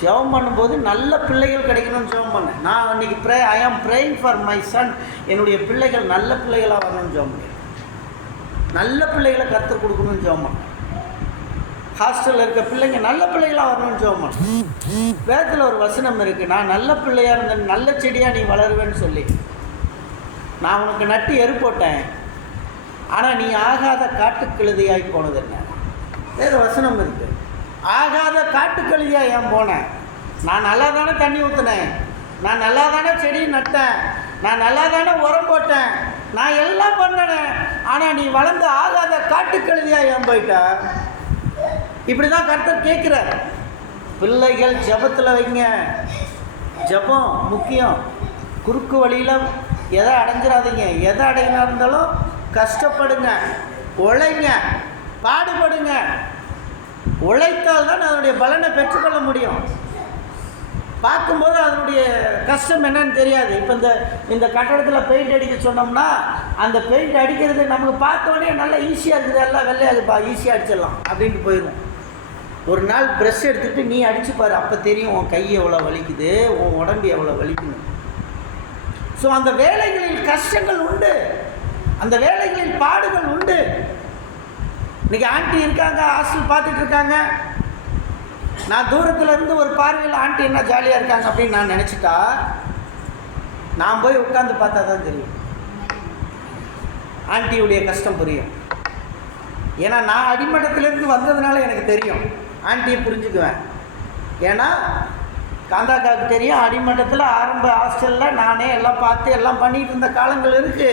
ஜெபம் பண்ணும்போது நல்ல பிள்ளைகள் கிடைக்கணும்னு ஜெபம் பண்ணேன். நான் அன்றைக்கி ஐ ஆம் ப்ரேயிங் ஃபார் மை சன். என்னுடைய பிள்ளைகள் நல்ல பிள்ளைகளாக வரணும்னு ஜெபம் பண்ணேன், நல்ல பிள்ளைகளை கற்றுக் கொடுக்கணும்னு ஜெபம் பண்ணேன். ஹாஸ்டலில் இருக்க பிள்ளைங்க நல்ல பிள்ளைகளாக வரணும்னு ஜெபம் பண்ணேன். வேதத்தில் ஒரு வசனம் இருக்குது, நான் நல்ல பிள்ளையாக இருந்தேன், நல்ல செடியாக நீ வளருவேன்னு சொல்லி. நான் உனக்கு நட்டு எரு போட்டேன், ஆனால் நீ ஆகாத காட்டுக்கழுதியாய் போனது என்ன? வேறு வசனம் இருக்குது, ஆகாத காட்டுக்கழுதியாக ஏன் போனேன்? நான் நல்லா தானே தண்ணி ஊற்றினேன், நான் நல்லா தானே செடி நட்டேன், நான் நல்லா தானே உரம் போட்டேன், நான் எல்லாம் பண்ணினேன், ஆனால் நீ வளர்ந்து ஆகாத காட்டுக்கழுதியாக ஏன் போயிட்ட? இப்படி தான் கர்த்தர் கேட்குறார். பிள்ளைகள் ஜெபத்தில் வைங்க. ஜெபம் முக்கியம். குறுக்கு வழியில் எதை அடைஞ்சிடாதீங்க. எதை அடையினா இருந்தாலும் கஷ்டப்படுங்க, உழைங்க, பாடுபடுங்க. உழைத்தால் தான் அதனுடைய பலனை பெற்றுக்கொள்ள முடியும். பார்க்கும்போது அதனுடைய கஷ்டம் என்னன்னு தெரியாது. இப்போ இந்த கட்டடத்தில் பெயிண்ட் அடிக்க சொன்னோம்னா அந்த பெயிண்ட் அடிக்கிறது நமக்கு பார்த்தோடனே நல்லா ஈஸியாக இருக்குது, எல்லாம் வெள்ளையாகுதுப்பா, ஈஸியாக அடிச்சிடலாம் அப்படின்ட்டு போயிடும். ஒரு நாள் ப்ரெஷ் எடுத்துகிட்டு நீ அடிச்சுப்பார், அப்போ தெரியும் உன் கை எவ்வளோ வலிக்குது, உன் உடம்பு எவ்வளோ வலிக்குது. ஸோ அந்த வேலைகளில் கஷ்டங்கள் உண்டு, அந்த வேலைகளில் பாடுகள் உண்டு. இன்றைக்கி ஆண்டி இருக்காங்க, ஹாஸ்டல் பார்த்துட்டு இருக்காங்க. நான் தூரத்தில் இருந்து ஒரு பார்வையில் ஆண்டி என்ன ஜாலியாக இருக்காங்க அப்படின்னு நான் நினச்சிட்டா, நான் போய் உட்காந்து பார்த்தா தான் தெரியும், ஆண்டியுடைய கஷ்டம் புரியும். ஏன்னா நான் அடிமட்டத்திலேருந்து வந்ததுனால எனக்கு தெரியும், ஆண்டியை புரிஞ்சுக்குவேன். ஏன்னா காந்தாக்காவுக்கு தெரியும், அடிமட்டத்தில் ஆரம்ப ஹாஸ்டலில் நானே எல்லாம் பார்த்து எல்லாம் பண்ணிகிட்டு இருந்த காலங்கள் இருக்குது.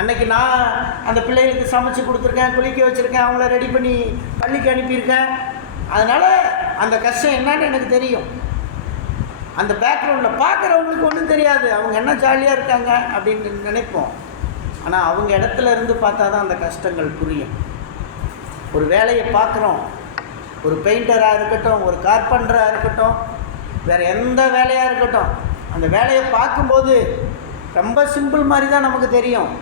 அன்றைக்கி நான் அந்த பிள்ளைகளுக்கு சமைச்சு கொடுத்துருக்கேன், குளிக்க வச்சுருக்கேன், அவங்கள ரெடி பண்ணி பள்ளிக்கு அனுப்பியிருக்கேன். அதனால் அந்த கஷ்டம் என்னன்னு எனக்கு தெரியும். அந்த பேக்ரவுண்டில் பார்க்குறவங்களுக்கு ஒன்றும் தெரியாது, அவங்க என்ன ஜாலியாக இருக்காங்க அப்படின்னு நினைப்போம். ஆனால் அவங்க இடத்துல இருந்து பார்த்தா தான் அந்த கஷ்டங்கள் புரியும். ஒரு வேலையை பார்க்குறோம், ஒரு பெயிண்டராக இருக்கட்டும், ஒரு கார்பெண்டராக இருக்கட்டும், வேறு எந்த வேலையாக இருக்கட்டும், அந்த வேலையை பார்க்கும்போது ரொம்ப சிம்பிள் மாதிரி தான் நமக்கு தெரியும்.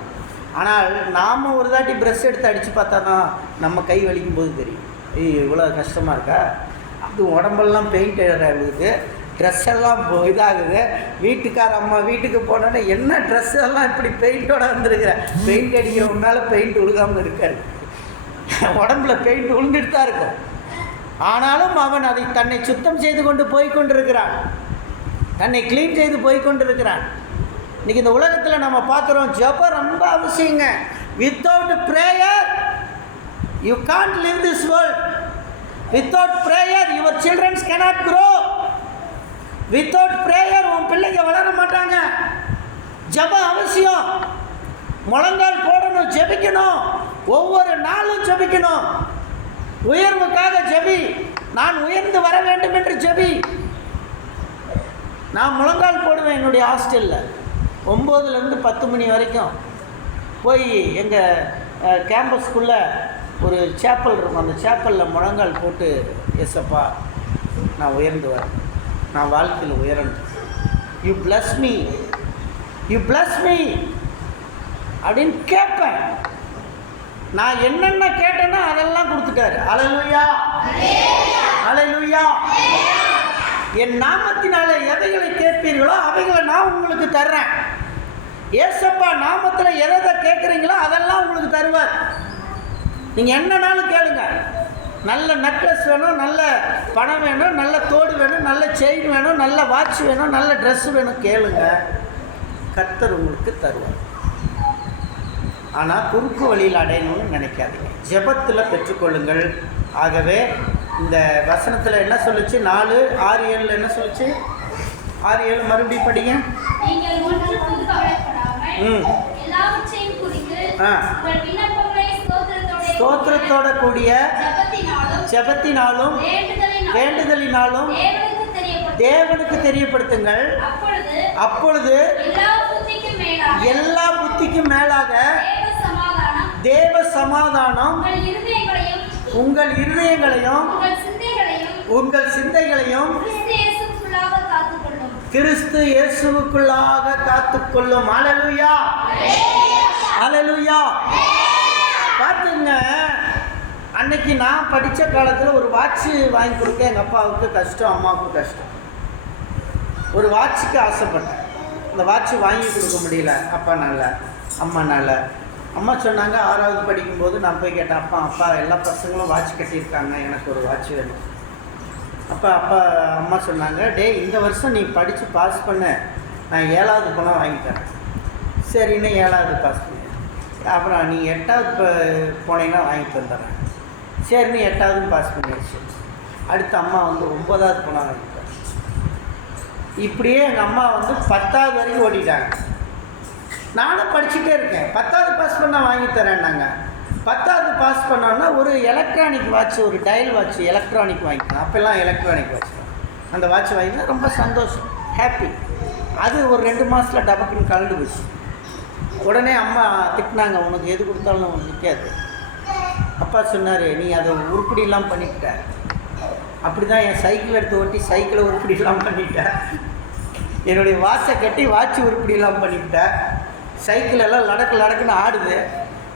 ஆனால் நாம் ஒரு தாட்டி ப்ரெஷ் எடுத்து அடித்து பார்த்தா தான் நம்ம கை வலிக்கும் போது தெரியும், இவ்வளோ கஷ்டமாக இருக்கா. அது உடம்பெல்லாம் பெயிண்ட் ஆகுது, ட்ரெஸ் எல்லாம் இதாகுது. வீட்டுக்கார அம்மா வீட்டுக்கு போனோன்னே என்ன ட்ரெஸ் எல்லாம் இப்படி பெயிண்டோடு வந்துருக்குற, பெயிண்ட் அடிக்கிறவங்க மேலே பெயிண்ட் விழுகாமல் இருக்காது, உடம்புல பெயிண்ட் விழுந்துட்டு தான் இருக்கும். ஆனாலும் அவன் அதை தன்னை சுத்தம் செய்து கொண்டு போய்கொண்டிருக்கிறான், தன்னை க்ளீன் செய்து போய்கொண்டிருக்கிறான். இன்றைக்கி இந்த உலகத்தில் நம்ம பார்க்குறோம், ஜெபம் ரொம்ப அவசியங்க. Without prayer you can't live this world. Without prayer your childrens cannot grow. Without prayer உன் பிள்ளைங்க வளர மாட்டாங்க. ஜெபம் அவசியம். முழங்கால் போடணும், ஜெபிக்கணும், ஒவ்வொரு நாளும் ஜெபிக்கணும். உயர்வுக்காக ஜெபி, நான் உயர்ந்து வர வேண்டும் என்று ஜெபி. நான் முழங்கால் போடுவேன் என்னுடைய ஹாஸ்டலில் 9லேருந்து 10 மணி வரைக்கும். போய் எங்கள் கேம்பஸ்குள்ளே ஒரு சேப்பல் இருக்கும், அந்த சேப்பலில் முழங்கால் போட்டு, எஸ்ஸப்பா நான் உயர்ந்து வரேன், நான் வாழ்க்கையில் உயரணும், you bless me, you bless me அப்படின்னு கேட்பேன். நான் என்னென்ன கேட்டேன்னா அதெல்லாம் கொடுத்துட்டாரு. அல்லேலூயா, அல்லேலூயா. என் நாமத்தினாலே எவைகளை கேட்பீர்களோ அவைகளை நான் உங்களுக்கு தர்றேன். ஏசப்பா நாமத்தில் எதை கேட்குறீங்களோ அதெல்லாம் உங்களுக்கு தருவார். நீங்கள் என்னன்னாலும் கேளுங்க. நல்ல நெக்லஸ் வேணும், நல்ல பணம் வேணும், நல்ல தோடு வேணும், நல்ல செயின் வேணும், நல்ல வாட்ச் வேணும், நல்ல ட்ரெஸ் வேணும், கேளுங்க, கர்த்தர் உங்களுக்கு தருவார். ஆனால் குறுக்கு வழியில் அடையணும்னு நினைக்காதீங்க, ஜெபத்தில் பெற்றுக்கொள்ளுங்கள். ஆகவே இந்த வசனத்தில் என்ன சொல்லுச்சு, 4, 6, 7 என்ன சொல்லுச்சு? 6, 7 மறுபடியும் படிங்க. நீங்கள் ஒன்றுக்கும் கவலைப்படாமல் எல்லாவற்றையும் குறித்து உங்கள் விண்ணப்பங்களை ஸ்தோத்திரத்தோட கூடிய ஜெபத்தினாலும் வேண்டுதலினாலும் தேவனுக்கு தெரியப்படுத்துங்கள். அப்பொழுது எல்லா புத்திக்கும் மேலாக தேவ சமாதானம் உங்கள் இருதயங்களையும் உங்கள் சிந்தைகளையும் கிறிஸ்து இயேசுவுக்குள்ளாக காத்துக்கொள்ளும். அல்லேலூயா, அல்லேலூயா. பார்த்துங்க, அன்னைக்கு நான் படித்த காலத்தில் ஒரு வாட்ச் வாங்கி கொடுக்க எங்கள் அப்பாவுக்கு கஷ்டம், அம்மாவுக்கு கஷ்டம். ஒரு வாட்சுக்கு ஆசைப்பட்டேன், இந்த வாட்ச் வாங்கி கொடுக்க முடியல அப்பானால, அம்மானால. அம்மா சொன்னாங்க, 6வது படிக்கும்போது நான் போய் கேட்டேன், அப்பா எல்லா பசங்களும் வாட்ச் கட்டியிருக்காங்க, எனக்கு ஒரு வாட்ச் வேணும். அம்மா சொன்னாங்க, இந்த வருஷம் நீ படித்து பாஸ் பண்ண, நான் 7வது போனால் வாங்கி தரேன். சரின்னு 7வது பாஸ் பண்ணேன். அப்புறம் நீ 8வது போனீங்கன்னா வாங்கி தந்துடுறேன். சரின்னு 8வது பாஸ் பண்ணிடுச்சு. அடுத்து அம்மா வந்து 9வது போனால் வாங்கி தரேன். இப்படியே எங்கள் அம்மா வந்து 10வது வரைக்கும் ஓடிட்டாங்க. நானும் படிச்சுட்டே இருக்கேன். 10வது பாஸ் பண்ணால் வாங்கி தரேன்னாங்க. 10வது பாஸ் பண்ணோன்னா ஒரு எலக்ட்ரானிக் வாட்ச், ஒரு டயல் வாட்ச் எலக்ட்ரானிக் வாங்கிக்கலாம். அப்போல்லாம் எலக்ட்ரானிக் வாட்ச் தான். அந்த வாட்ச் வாங்கினா ரொம்ப சந்தோஷம், ஹாப்பி. அது ஒரு 2 மாதத்தில் டபக்குன்னு கலந்து போச்சு. உடனே அம்மா திட்டினாங்க, உனக்கு எது கொடுத்தாலும் நிற்காது. அப்பா சொன்னார், நீ அதை உருப்படியெல்லாம் பண்ணிவிட்ட, அப்படி தான் என் சைக்கிள் எடுத்து ஓட்டி சைக்கிளை உருப்படிலாம் பண்ணிட்டேன். என்னுடைய வாட்சை கட்டி வாட்ச் உருப்படிலாம் பண்ணிவிட்டேன். சைக்கிள் எல்லாம் லடக்குன்னு ஆடுது.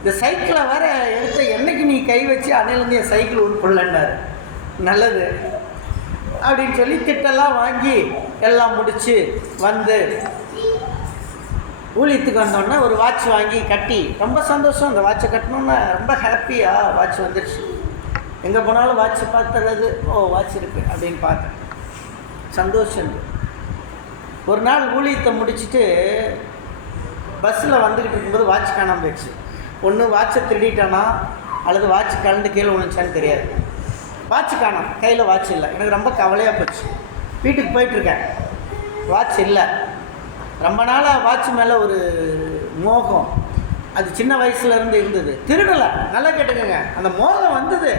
இந்த சைக்கிளை வர எடுத்த என்னைக்கு நீ கை வச்சு அன்னையிலேருந்து என் சைக்கிள் உருப்படலன்னாரு. நல்லது அப்படின்னு சொல்லி திட்டெல்லாம் வாங்கி எல்லாம் முடித்து வந்து ஊழியத்துக்கு வந்தோடனே ஒரு வாட்ச் வாங்கி கட்டி ரொம்ப சந்தோஷம். அந்த வாட்சை கட்டணுன்னா ரொம்ப ஹாப்பியாக வாட்ச் வந்துடுச்சு. எங்கே போனாலும் வாட்ச் பார்த்துறது, ஓ வாட்ச் இருக்குது அப்படின்னு பார்த்தேன். சந்தோஷம். ஒரு நாள் ஊழியத்தை முடிச்சுட்டு பஸ்ஸில் வந்துக்கிட்டு இருக்கும்போது வாட்ச் காணாமல் போயிடுச்சு. ஒன்று வாட்சை திருடிட்டானா அல்லது வாட்ச் கலந்து கீழே விழுந்துச்சான்னு தெரியாது. வாட்ச் காணோம், கையில் வாட்ச் இல்லை. எனக்கு ரொம்ப கவலையாக போச்சு. வீட்டுக்கு போயிட்டுருக்கேன், வாட்ச் இல்லை. ரொம்ப நாளாக வாட்ச் மேலே ஒரு மோகம், அது சின்ன வயசுலேருந்து இருந்தது. திருடலை, நல்லா கேட்டுக்கோங்க. அந்த மோகம் வந்தது,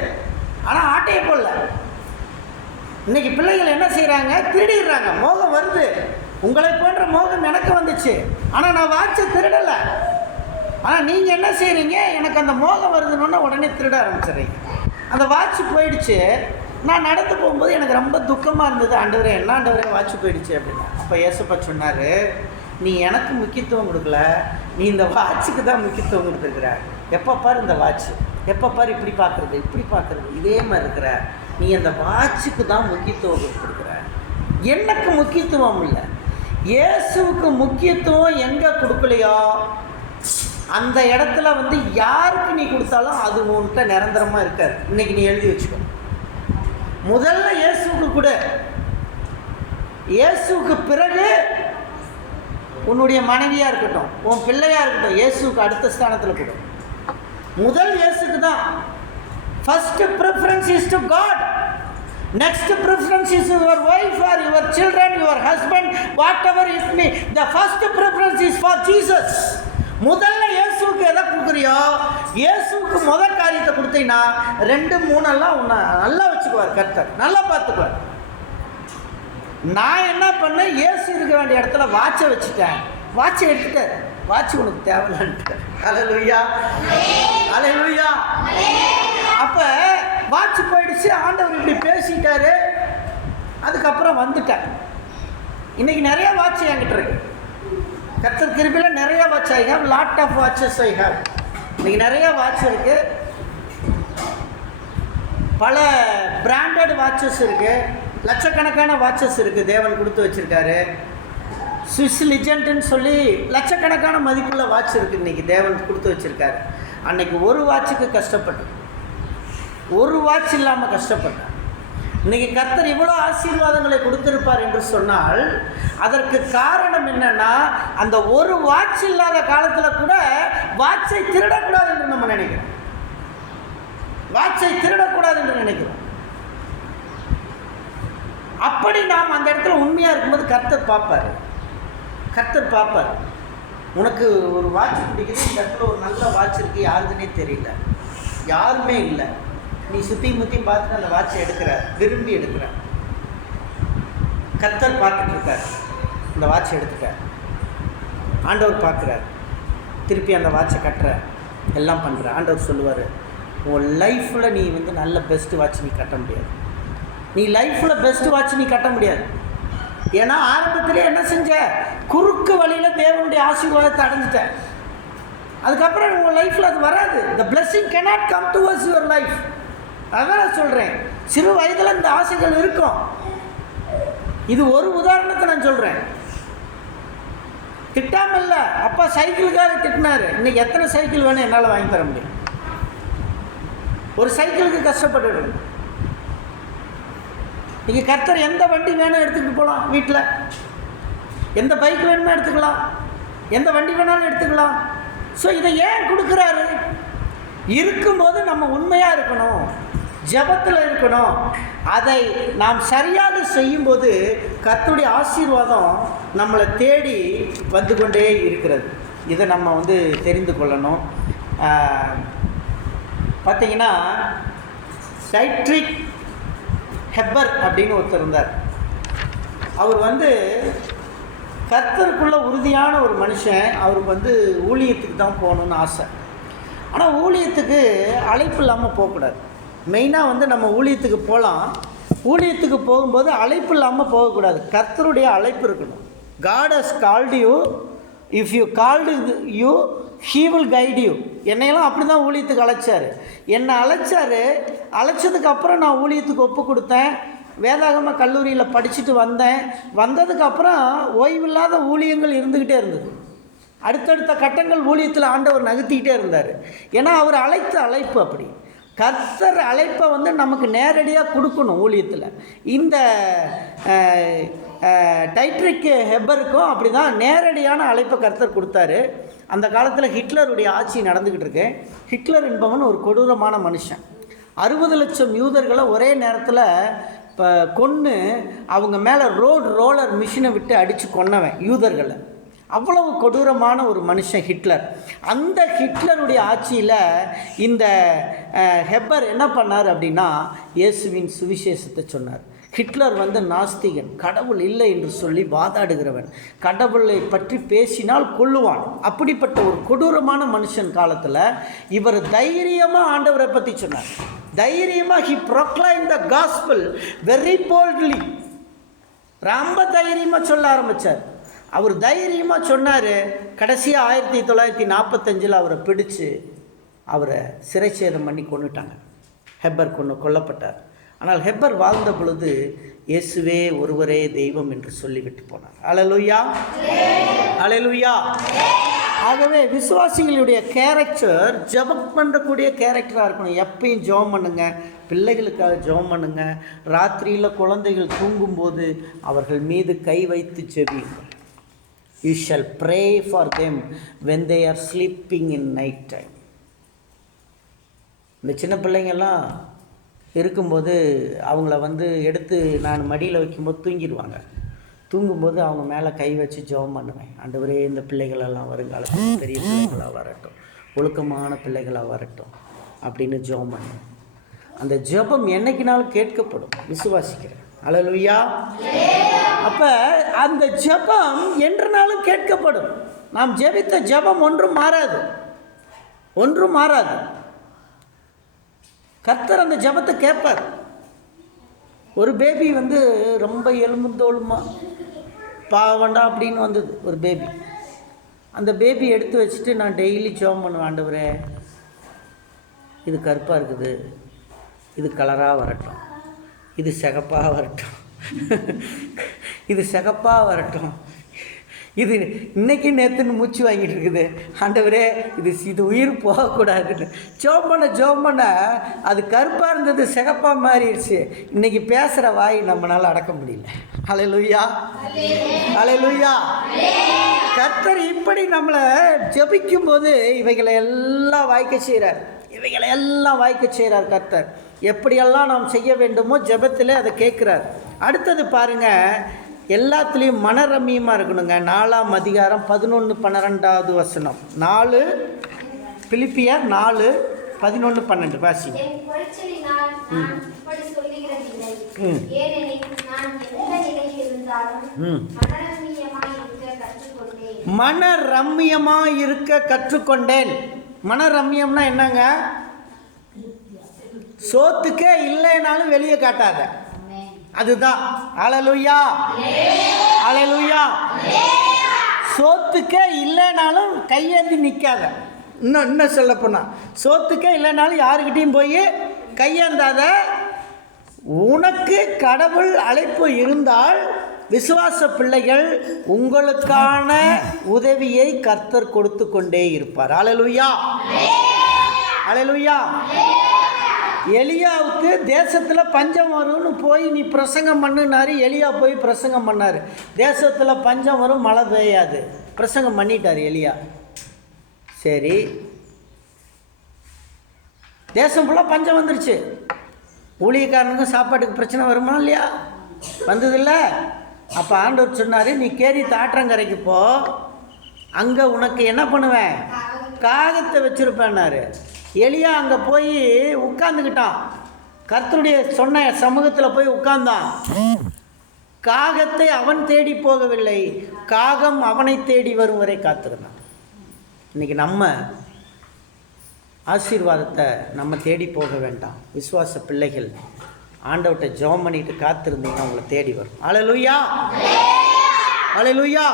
ஆனால் ஆட்டையை போடல. இன்றைக்கி பிள்ளைகள் என்ன செய்கிறாங்க, திருடிடுறாங்க. மோகம் வருது. உங்களை போன்ற மோகம் எனக்கு வந்துச்சு, ஆனால் நான் வாட்சை திருடலை. ஆனால் நீங்கள் என்ன செய்கிறீங்க, எனக்கு அந்த மோகம் வருதுன்னு உடனே திருட ஆரம்பிச்சிடுறீங்க. அந்த வாட்ச் போயிடுச்சு. நான் நடந்து போகும்போது எனக்கு ரொம்ப துக்கமாக இருந்தது. ஆண்டவரே, என்ன ஆண்டவரே வாட்ச் போயிடுச்சு அப்படின்னா. அப்போ ஏசப்பா சொன்னார், நீ எனக்கு முக்கியத்துவம் கொடுக்கல, நீ இந்த வாட்சுக்கு தான் முக்கியத்துவம் கொடுத்துருக்குற. எப்போ பாரு இந்த வாட்ச், எப்போ பாரு இப்படி பார்க்குறது இதே மாதிரி இருக்கிற. நீ அந்த வாட்சுக்கு தான் முக்கியத்துவம் கொடுத்துருக்குற, எனக்கு முக்கியத்துவம் இல்லை. இயேசுவுக்கு முக்கியத்துவம் எங்கே கொடுக்கலையோ அந்த இடத்துல யாருக்கு நீ கொடுத்தாலும் அது உன்கிட்ட நிரந்தரமாக இருக்காது. இன்றைக்கி நீ எழுதி வச்சுக்கோ. முதல்ல இயேசுவுக்கு கொடு. இயேசுவுக்கு பிறகு உன்னுடைய மனைவியாக இருக்கட்டும், உன் பிள்ளையாக இருக்கட்டும், இயேசுவுக்கு அடுத்த ஸ்தானத்தில் கொடு. முதல் இயேசுக்கு தான். First preference is to God. Next preference is your wife or your children, your husband, whatever is me. The first preference is for Jesus. முதல்ல இயேசுவுக்கு எதை கொடுக்குறியோ, இயேசுவுக்கு முதல் காரியத்தை கொடுத்தீங்கன்னா 2, 3 எல்லாம் உன்னை நல்லா வச்சுக்குவார் கர்த்தர், நல்லா பார்த்துக்குவார். நான் என்ன பண்ணேன், இயேசு இருக்க வேண்டிய இடத்துல வாட்சை வச்சுட்டேன். வாட்சை எடுத்துட்டார். வாட்ச் உனக்கு தேவையில்லைன்ட்டு. அல்லேலூயா, அல்லேலூயா. அப்போ வாட்ச் போயிடுச்சு. ஆண்டவர் இப்படி பேசிட்டாரு. அதுக்கப்புறம் வந்துட்டேன். இன்றைக்கி நிறையா வாட்ச் என்கிட்ட இருக்கு. கர்த்தர் கிருபையில் நிறையா watch I have, lot of watches I have. இன்றைக்கி நிறையா வாட்ச் இருக்குது. பல பிராண்டட் வாட்சஸ் இருக்குது, லட்சக்கணக்கான வாட்சஸ் இருக்குது. தேவன் கொடுத்து வச்சுருக்காரு. ஸ்விஸ் லிஜெண்டுன்னு சொல்லி லட்சக்கணக்கான மதிப்புள்ள வாட்ச் இருக்குது. இன்றைக்கி தேவன் கொடுத்து வச்சுருக்காரு. அன்றைக்கி ஒரு வாட்சுக்கு கஷ்டப்பட்டேன், ஒரு வாட்ச் இல்லாமல் கஷ்டப்பட்டேன். இன்றைக்கி கர்த்தர் இவ்வளோ ஆசீர்வாதங்களை கொடுத்திருப்பார் என்று சொன்னால் அதற்கு காரணம் என்னென்னா, அந்த ஒரு வாட்ச் இல்லாத காலத்தில் கூட வாட்சை திருடக்கூடாது என்று நம்ம நினைக்கிறோம். வாட்சை திருடக்கூடாது என்று நினைக்கிறோம். அப்படி நாம் அந்த இடத்துல உண்மையாக இருக்கும்போது கர்த்தர் பார்ப்பார். கர்த்தர் பார்ப்பார். உனக்கு ஒரு வாட்ச் பிடிக்குது, இந்த இடத்துல ஒரு நல்ல வாட்ச் இருக்குது, யாருக்குன்னே தெரியல, யாருமே இல்லை, நீ சுற்றி முற்றி பார்த்துட்டு அந்த வாட்சை எடுக்கிற, விரும்பி எடுக்கிற. கர்த்தர் பார்த்துட்ருக்கார். அந்த வாட்சை எடுத்துட்டார். ஆண்டவர் பார்க்குறார். திருப்பி அந்த வாட்சை கட்டுற, எல்லாம் பண்ணுற. ஆண்டவர் சொல்லுவார், உன் லைஃப்பில் நீ நல்ல பெஸ்ட்டு வாட்ச் நீ கட்ட முடியாது. நீ லைஃப்பில் பெஸ்ட்டு வாட்ச் நீ கட்ட முடியாது. ஏன்னா ஆரம்பத்திலே என்ன செஞ்ச, குறுக்கு வழியில் தேவனுடைய ஆசீர்வாதத்தை அடைஞ்சிட்ட. அதுக்கப்புறம் உங்கள் லைஃப்பில் அது வராது. The blessing cannot come towards your life. அதான் நான் சொல்கிறேன். சிறு வயதில் இந்த ஆசைகள் இருக்கும். இது ஒரு உதாரணத்தை நான் சொல்கிறேன். திட்டாமல் இல்லை. அப்பா சைக்கிளுக்காக திட்டினார். இன்றைக்கி எத்தனை சைக்கிள் வேணும் என்னால் வாங்கி தர முடியும்? ஒரு சைக்கிளுக்கு கஷ்டப்பட்டுடும். இங்கே கர்த்தர் எந்த வண்டி வேணும் எடுத்துக்கிட்டு போகலாம். வீட்டில் எந்த பைக் வேணுமோ எடுத்துக்கலாம், எந்த வண்டி வேணாலும் எடுத்துக்கலாம். ஸோ இதை ஏன் கொடுக்குறாரு? இருக்கும்போது நம்ம உண்மையாக இருக்கணும், ஜெபத்தில் இருக்கணும். அதை நாம் சரியாக செய்யும்போது கர்த்தருடைய ஆசீர்வாதம் நம்மளை தேடி வந்து கொண்டே இருக்கிறது. இதை நம்ம தெரிந்து கொள்ளணும். பார்த்திங்கன்னா டைட்ரிக் ஹெப்பர் அப்படின்னு ஒருத்தர் இருந்தார். அவர் கர்த்தருக்குள்ள உறுதியான ஒரு மனுஷன். அவருக்கு ஊழியத்துக்கு தான் போகணுன்னு ஆசை. ஆனால் ஊழியத்துக்கு அழைப்பு இல்லாமல் போகக்கூடாது. மெயினாக நம்ம ஊழியத்துக்கு போகலாம். ஊழியத்துக்கு போகும்போது அழைப்பு இல்லாமல் போகக்கூடாது. கர்த்தருடைய அழைப்பு இருக்கணும். God has called you. If you called you, he will guide you. என்னையெல்லாம் அப்படி தான் ஊழியத்துக்கு அழைச்சார். என்னை அழைச்சதுக்கப்புறம் நான் ஊழியத்துக்கு ஒப்பு கொடுத்தேன். வேதாகம கல்லூரியில் படிச்சுட்டு வந்ததுக்கப்புறம் ஓய்வில்லாத ஊழியங்கள் இருந்துக்கிட்டே இருந்தது. அடுத்தடுத்த கட்டங்கள் ஊழியத்தில் ஆண்டவர் நகர்த்திக்கிட்டே இருந்தார். ஏன்னா அவர் அழைத்த அழைப்பு அப்படி. கர்த்தர் அழைப்பை நமக்கு நேரடியாக கொடுக்கணும் ஊழியத்தில். இந்த டைட்ரிக் ஹெப்பருக்கும் அப்படி தான் நேரடியான அழைப்பை கர்த்தர் கொடுத்தாரு. அந்த காலத்தில் ஹிட்லருடைய ஆட்சி நடந்துக்கிட்டு இருக்கு. ஹிட்லர் என்பவன் ஒரு கொடூரமான மனுஷன். 60 லட்சம் யூதர்களை ஒரே நேரத்தில் கொன்று அவங்க மேலே ரோலர் மிஷினை விட்டு அடித்து கொன்னவன் யூதர்களை. அவ்வளவு கொடூரமான ஒரு மனுஷன் ஹிட்லர். அந்த ஹிட்லருடைய ஆட்சியில் இந்த ஹெப்பர் என்ன பண்ணார் அப்படின்னா இயேசுவின் சுவிசேஷத்தை சொன்னார். ஹிட்லர் நாஸ்திகன், கடவுள் இல்லை என்று சொல்லி வாதாடுகிறவன், கடவுளை பற்றி பேசினால் கொல்லுவான். அப்படிப்பட்ட ஒரு கொடூரமான மனுஷன் காலத்தில் இவர் தைரியமாக ஆண்டவரை பற்றி சொன்னார். தைரியமாக he proclaimed the gospel very boldly. ரொம்ப தைரியமாக சொல்ல ஆரம்பித்தார். அவர் தைரியமாக சொன்னார். கடைசியாக 1945 அவரை பிடிச்சு அவரை சிறைச்சேதம் பண்ணி கொண்டுட்டாங்க. ஹெப்பர் கொல்லப்பட்டார். ஆனால் ஹெப்பர் வாழ்ந்த பொழுது இயேசுவே ஒருவரே தெய்வம் என்று சொல்லிவிட்டு போனார். அல்லேலூயா, அல்லேலூயா. ஆகவே விசுவாசிகளுடைய கேரக்டர் ஜெபம் பண்ணக்கூடிய கேரக்டராக இருக்கணும். எப்பயும் ஜெபம் பண்ணுங்க, பிள்ளைகளுக்காக ஜெபம் பண்ணுங்க. ராத்திரியில் குழந்தைகள் தூங்கும்போது அவர்கள் மீது கை வைத்து ஜெபியுங்கள். You shall pray for them when they are sleeping in night time. இந்த சின்ன பிள்ளைங்கள்லாம் இருக்கும்போது அவங்கள எடுத்து நான் மடியில் வைக்கும்போது தூங்கிடுவாங்க. தூங்கும்போது அவங்க மேலே கை வச்சு ஜெபம் பண்ணுவேன். ஆண்டவரே, இந்த பிள்ளைகளெல்லாம் வருங்காலத்தில் பெரிய பிள்ளைகளாக வரட்டும், ஒழுக்கமான பிள்ளைகளாக வரட்டும் அப்படின்னு ஜெபம் பண்ணுவேன். அந்த ஜெபம் என்னைக்குனாலும் கேட்கப்படும், விசுவாசிக்கிறேன். அல்லேலூயா. அப்போ அந்த ஜெபம் என்றனாலும் கேட்கப்படும். நாம் ஜெபித்த ஜெபம் ஒன்றும் மாறாது. கர்த்தர் அந்த ஜெபத்தை கேட்பார். ஒரு பேபி ரொம்ப எலும்புந்தோளுமா பாவண்டா அப்படின்னு வந்தது ஒரு பேபி. அந்த பேபி எடுத்து வச்சுட்டு நான் டெய்லி ஜெபம் பண்ணுவேன். ஆண்டவரே, இது கருப்பாக இருக்குது, இது கலராக வரட்டும், இது சிகப்பாக வரட்டும், இது சிகப்பாக வரட்டும், இது இன்னைக்கு நேற்றுன்னு மூச்சு வாங்கிட்டு இருக்குது. ஆண்டவரே, இது உயிர் போகக்கூடாதுன்னு ஜெபம் பண்ண அது கருப்பாக இருந்தது சிகப்பாக மாறிடுச்சு. இன்றைக்கி பேசுகிற வாய் நம்மளால் அடக்க முடியல. அல்லேலூயா, அல்லேலூயா. கர்த்தர் இப்படி நம்மளை ஜெபிக்கும்போது இவைகளை எல்லாம் வாய்க்க செய்கிறார். கர்த்தர் எப்படியெல்லாம் நாம் செய்ய வேண்டுமோ ஜெபத்தில் அதை கேட்குறார். அடுத்தது பாருங்கள், எல்லாத்துலேயும் மனரம்மியமாக இருக்கணுங்க. 4ஆம் அதிகாரம் 11-12 வசனம். 4 பிலிப்பியர் 4:11-12 வாசி. மனரம்மியமாக இருக்க கற்றுக்கொண்டேன். மனரம்மியம்னா என்னங்க? சோத்துக்கே இல்லைனாலும் வெளியே காட்டாத, அதுதான். அல்லேலூயா, அல்லேலூயா. சோத்துக்கே இல்லைனாலும் கையேந்தி நிற்காத. இன்னும் சொல்ல போனால் சோத்துக்கே இல்லைனாலும் யாருக்கிட்டையும் போய் கையேந்தாத. உனக்கு கடவுள் அழைப்பு இருந்தால் விசுவாச பிள்ளைகள் உங்களுக்கான உதவியை கர்த்தர் கொடுத்து கொண்டே இருப்பார். அல்லேலூயா, அல்லேலூயா. எலியாவுக்கு தேசத்தில் பஞ்சம் வரும்னு போய் நீ பிரசங்கம் பண்ணுனாரு. எலியா போய் பிரசங்கம் பண்ணார். தேசத்தில் பஞ்சம் வரும், மழை பெய்யாது. பிரசங்கம் பண்ணிட்டார் எலியா. சரி, தேசம் ஃபுல்லாக பஞ்சம் வந்துருச்சு. ஊழியக்காரனுக்கும் சாப்பாட்டுக்கு பிரச்சனை வருமா இல்லையா? வந்ததில்ல. அப்போ ஆண்டவர் சொன்னார், நீ கேரி தாற்றங்கரைக்கு போ, அங்கே உனக்கு என்ன பண்ணுவேன், காகத்தை வச்சுருப்பேன்னாரு. எலியா அங்கே போய் உட்கார்ந்துக்கிட்டான். கர்த்தருடைய சொன்ன சமூகத்தில் போய் உட்கார்ந்தான். காகத்தை அவன் தேடி போகவில்லை, காகம் அவனை தேடி வரும் வரை காத்திருந்தான். இன்றைக்கி நம்ம ஆசீர்வாதத்தை நம்ம தேடி போக வேண்டாம். விசுவாச பிள்ளைகள் ஆண்டவர்கிட்ட ஜெபம் பண்ணிட்டு காத்திருந்தீங்கன்னா உங்களை தேடி வரும். அல்லேலூயா, அல்லேலூயா.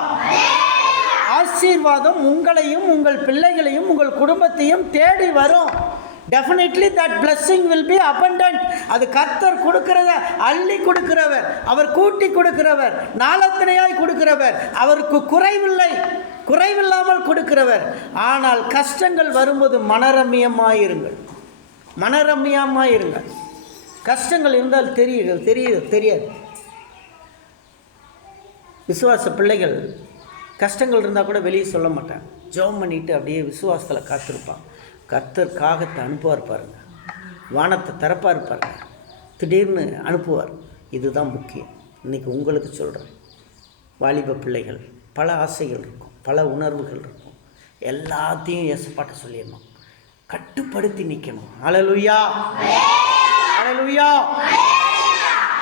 ஆசீர்வாதம் உங்களையும் உங்கள் பிள்ளைகளையும் உங்கள் குடும்பத்தையும் தேடி வரும். Definitely that blessing will be abundant. அது கர்த்தர் கொடுக்கிறத அள்ளி கொடுக்கிறவர், அவர் கூட்டி கொடுக்கிறவர், நாளத்தனையாய் கொடுக்கிறவர், அவருக்கு குறைவில்லாமல் கொடுக்கிறவர். ஆனால் கஷ்டங்கள் வரும்போது மனரம்யமாயிருங்கள், மனரம்யமாயிருங்கள். கஷ்டங்கள் இருந்தால் தெரியாது. விசுவாச பிள்ளைகள் கஷ்டங்கள் இருந்தால் கூட வெளியே சொல்ல மாட்டாங்க. ஜெபம் பண்ணிட்டு அப்படியே விசுவாசத்தில் காத்திருப்பாங்க. கர்த்தர் காகத்தை அனுப்புவார் பாருங்க, வானத்தை திறப்பார் பாருங்க, திடீர்னு அனுப்புவார். இதுதான் முக்கியம். இன்றைக்கி உங்களுக்கு சொல்கிறேன், வாலிப பிள்ளைகள் பல ஆசைகள் இருக்கும், பல உணர்வுகள் இருக்கும். எல்லாத்தையும் இயேசுப்பாட்ட சொல்லிடணும், கட்டுப்படுத்தி நிற்கணும். அல்லேலூயா, அல்லேலூயா.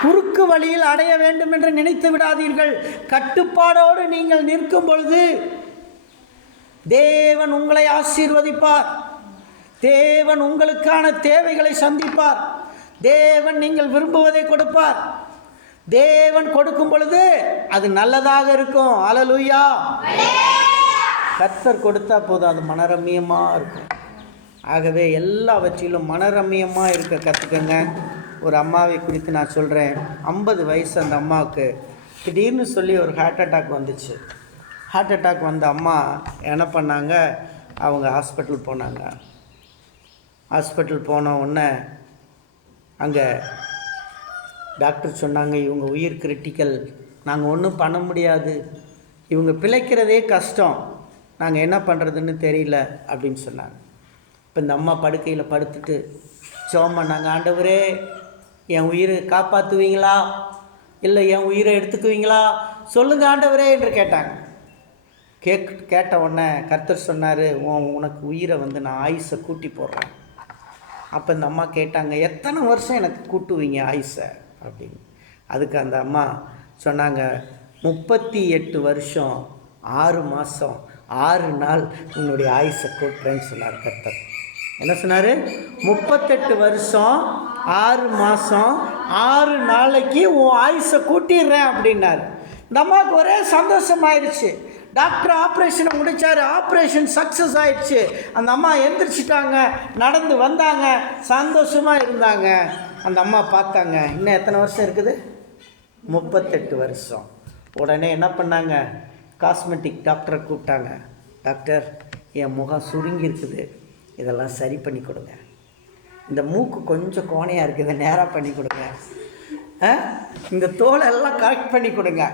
குறுக்கு வழியில் அடைய வேண்டும் என்று நினைத்து விடாதீர்கள். கட்டுப்பாடோடு நீங்கள் நிற்கும் பொழுது தேவன் உங்களை ஆசீர்வதிப்பார். தேவன் உங்களுக்கான தேவைகளை சந்திப்பார். தேவன் நீங்கள் விரும்புவதை கொடுப்பார். தேவன் கொடுக்கும் பொழுது அது நல்லதாக இருக்கும். அல்லேலூயா. கர்த்தர் கொடுத்தா போதும், அது மனரம்யமாக இருக்கும். ஆகவே எல்லாவற்றிலும் மனரம்யமாக இருக்க கற்றுக்கங்க. ஒரு அம்மாவை குறித்து நான் சொல்கிறேன். 50 வயசு அந்த அம்மாவுக்கு திடீர்னு சொல்லி ஒரு ஹார்ட் அட்டாக் வந்துச்சு. ஹார்ட் அட்டாக் வந்த அம்மா என்ன பண்ணாங்க, அவங்க ஹாஸ்பிட்டல் போனாங்க. ஹாஸ்பிட்டல் போன உடனே அங்கே டாக்டர் சொன்னாங்க, இவங்க உயிர் கிரிட்டிக்கல், நாங்கள் ஒன்றும் பண்ண முடியாது, இவங்க பிழைக்கிறதே கஷ்டம், நாங்கள் என்ன பண்ணுறதுன்னு தெரியல அப்படின்னு சொன்னாங்க. இப்போ இந்த அம்மா படுக்கையில் படுத்துட்டு ஜெபம் பண்ணாங்க, ஆண்டவரே என் உயிரை காப்பாற்றுவீங்களா, இல்லை என் உயிரை எடுத்துக்குவீங்களா, சொல்லுங்க ஆண்டவரே என்று கேட்டாங்க. கேட்ட உடனே கர்த்தர் சொன்னார், உனக்கு உயிரை நான் ஆயுசை கூட்டி போடுறேன். அப்போ இந்த அம்மா கேட்டாங்க, எத்தனை வருஷம் எனக்கு கூட்டுவீங்க ஆயுசை அப்படின்னு. அதுக்கு அந்த அம்மா சொன்னாங்க, 38 வருஷம் 6 மாதம் 6 நாள் உன்னுடைய ஆயுசை கூட்டுறேன்னு சொன்னார் கர்த்தர். என்ன சொன்னார்? 38 வருஷம் 6 மாதம் 6 நாளைக்கு உன் ஆயுசை கூட்டிடுறேன் அப்படின்னாரு. இந்த அம்மாவுக்கு ஒரே சந்தோஷமாயிருச்சு. டாக்டர் ஆப்ரேஷனை முடித்தார், ஆப்ரேஷன் சக்ஸஸ் ஆயிடுச்சு. அந்த அம்மா எந்திரிச்சிட்டாங்க, நடந்து வந்தாங்க, சந்தோஷமாக இருந்தாங்க. அந்த அம்மா பார்த்தாங்க, இன்னும் எத்தனை வருஷம் இருக்குது? 38 வருஷம். உடனே என்ன பண்ணாங்க, காஸ்மெட்டிக் டாக்டரை கூப்பிட்டாங்க. டாக்டர், என் முகம் சுருங்கி இருக்குது, இதெல்லாம் சரி பண்ணி கொடுங்க. இந்த மூக்கு கொஞ்சம் கோணையாக இருக்குது, நேராக பண்ணி கொடுங்க. இந்த தோலெல்லாம் கரெக்ட் பண்ணி கொடுங்க,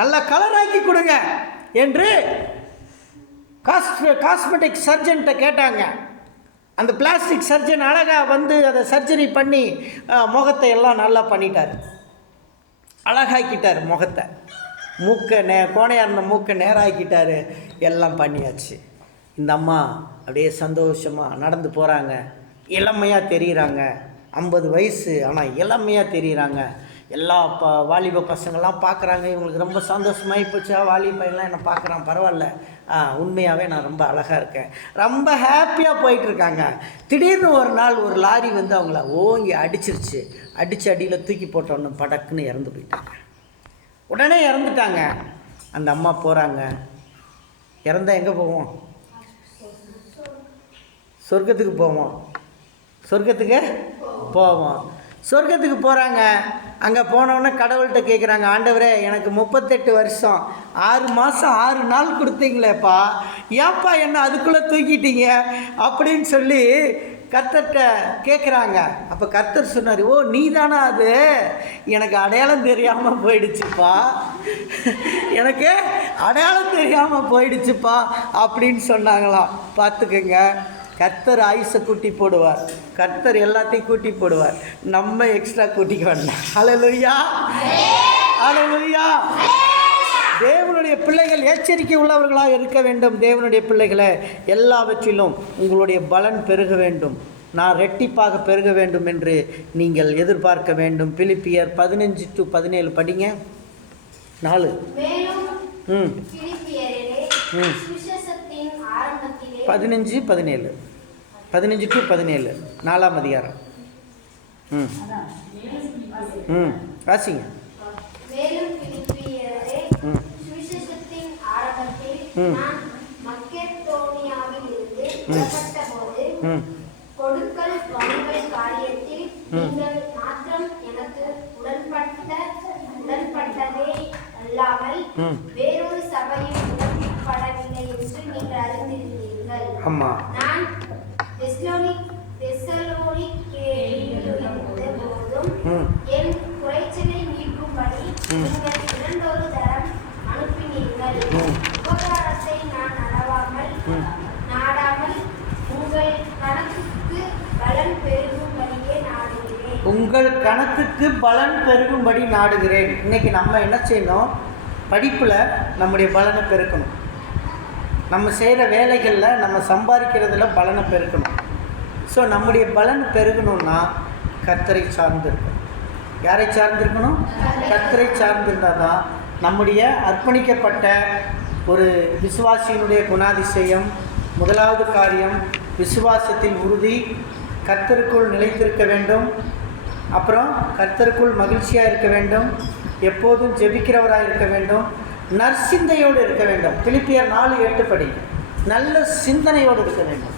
நல்லா கலராக்கி கொடுங்க என்று காஸ்மெட்டிக் சர்ஜன்கிட்ட கேட்டாங்க. அந்த பிளாஸ்டிக் சர்ஜன் அழகாக அதை சர்ஜரி பண்ணி முகத்தை எல்லாம் நல்லா பண்ணிட்டார், அழகாக்கிட்டார் முகத்தை. மூக்கை கோணையாக இருந்த மூக்கை நேராக்கிட்டார், எல்லாம் பண்ணியாச்சு. இந்த அம்மா அப்படியே சந்தோஷமாக நடந்து போகிறாங்க. இளமையாக தெரிகிறாங்க. 50 வயசு, ஆனால் இளமையாக தெரிகிறாங்க. எல்லா வாலிப பசங்கள்லாம் பார்க்குறாங்க. இவங்களுக்கு ரொம்ப சந்தோஷமாகி போச்சா, வாலிப பையன்லாம் என்னை பார்க்குறான், பரவாயில்ல, உண்மையாகவே நான் ரொம்ப அழகாக இருக்கேன், ரொம்ப ஹாப்பியாக போயிட்டுருக்காங்க. திடீர்னு ஒரு நாள் ஒரு லாரி அவங்கள ஓங்கி அடிச்சிருச்சு. அடித்து அடியில் தூக்கி போட்டோன்னு படக்குன்னு இறந்து போயிட்டாங்க. உடனே இறந்துட்டாங்க. அந்த அம்மா போகிறாங்க. இறந்தால் எங்கே போவோம்? சொர்க்கத்துக்கு போவோம். சொர்க்கத்துக்கு போவோம். சொர்க்கத்துக்கு போகிறாங்க. அங்கே போனோடனே கடவுள்கிட்ட கேட்குறாங்க, ஆண்டவரே எனக்கு 38 வருஷம் 6 மாதம் 6 நாள் கொடுத்தீங்களேப்பா, ஏன்ப்பா என்ன அதுக்குள்ளே தூக்கிட்டீங்க அப்படின்னு சொல்லி கர்த்தர்கிட்ட கேட்குறாங்க. அப்போ கர்த்தர் சொன்னார், ஓ நீ தானா அது, எனக்கு அடையாளம் தெரியாமல் போயிடுச்சுப்பா, எனக்கு அடையாளம் தெரியாமல் போயிடுச்சுப்பா அப்படின்னு சொன்னாங்களாம். பார்த்துக்கங்க, கர்த்தர் ஆயுசை கூட்டி போடுவார், கர்த்தர் எல்லாத்தையும் கூட்டி போடுவார், நம்ம எக்ஸ்ட்ரா கூட்டிக்க வேண்டாம். அல்லேலூயா, அல்லேலூயா. தேவனுடைய பிள்ளைகள் எச்சரிக்கை உள்ளவர்களாக இருக்க வேண்டும். தேவனுடைய பிள்ளைகளை எல்லாவற்றிலும் உங்களுடைய பலன் பெருக வேண்டும், நான் ரெட்டிப்பாக பெருக வேண்டும் என்று நீங்கள் எதிர்பார்க்க வேண்டும். பிலிப்பியர் 15-17 படிங்க. 4 15-17 15-17 4ஆம் அதிகாரம். வாசிங்க. மேலும் பிலிப்பியரே, ம். சுவிசேஷத்தின் ஆரம்பத்தில் நான் மக்கெதோனியாவில் இருந்து ம். புறப்பட்டபோது ம் கொடுக்கல் வாங்கல் காரியத்தில் நீங்கள் மாத்திரம் எனக்கு உடன்பட்டதே அல்லாமல் ம். வேறொரு சபையில் உடன்படவில்லை என்று நீங்கள் அறிந்திருந்தீர்கள். ஆமாம். நான் தெசலோனிக்கேயில் இருந்தபோதும் ம் என் குறைச்சலை நீக்கும்படி நீங்கள் இரண்டொரு தரம் அனுப்பினீர்கள். உபகாரத்தை நான் நாடாமல் உங்கள் கணக்குக்கு பலன் பெருகும்படியே நாடுகிறேன். உங்கள் கணக்குக்கு பலன் பெருகும்படி நாடுகிறேன். இன்னைக்கு நம்ம என்ன செய்யணும்? படிப்பில் நம்முடைய பலனை பெருக்கணும். நம்ம செய்கிற வேலைகளில் நம்ம சம்பாதிக்கிறதுல பலனை பெருக்கணும். ஸோ நம்முடைய பலன் பெருகணும்னா கர்த்தரை சார்ந்து இருக்கணும். யாரை சார்ந்திருக்கணும்? கர்த்தரை சார்ந்திருந்தால் தான் நம்முடைய அர்ப்பணிக்கப்பட்ட ஒரு விசுவாசியினுடைய குணாதிசயம். முதலாவது காரியம் விசுவாசத்தின் உறுதி, கர்த்தருக்குள் நிலைத்திருக்க வேண்டும். அப்புறம் கர்த்தருக்குள் மகிழ்ச்சியாக இருக்க வேண்டும், எப்போதும் ஜெபிக்கிறவராக இருக்க வேண்டும், நற்சிந்தையோடு இருக்க வேண்டும். பிலிப்பியர் 4:8 படி நல்ல சிந்தனையோடு இருக்க வேண்டும்.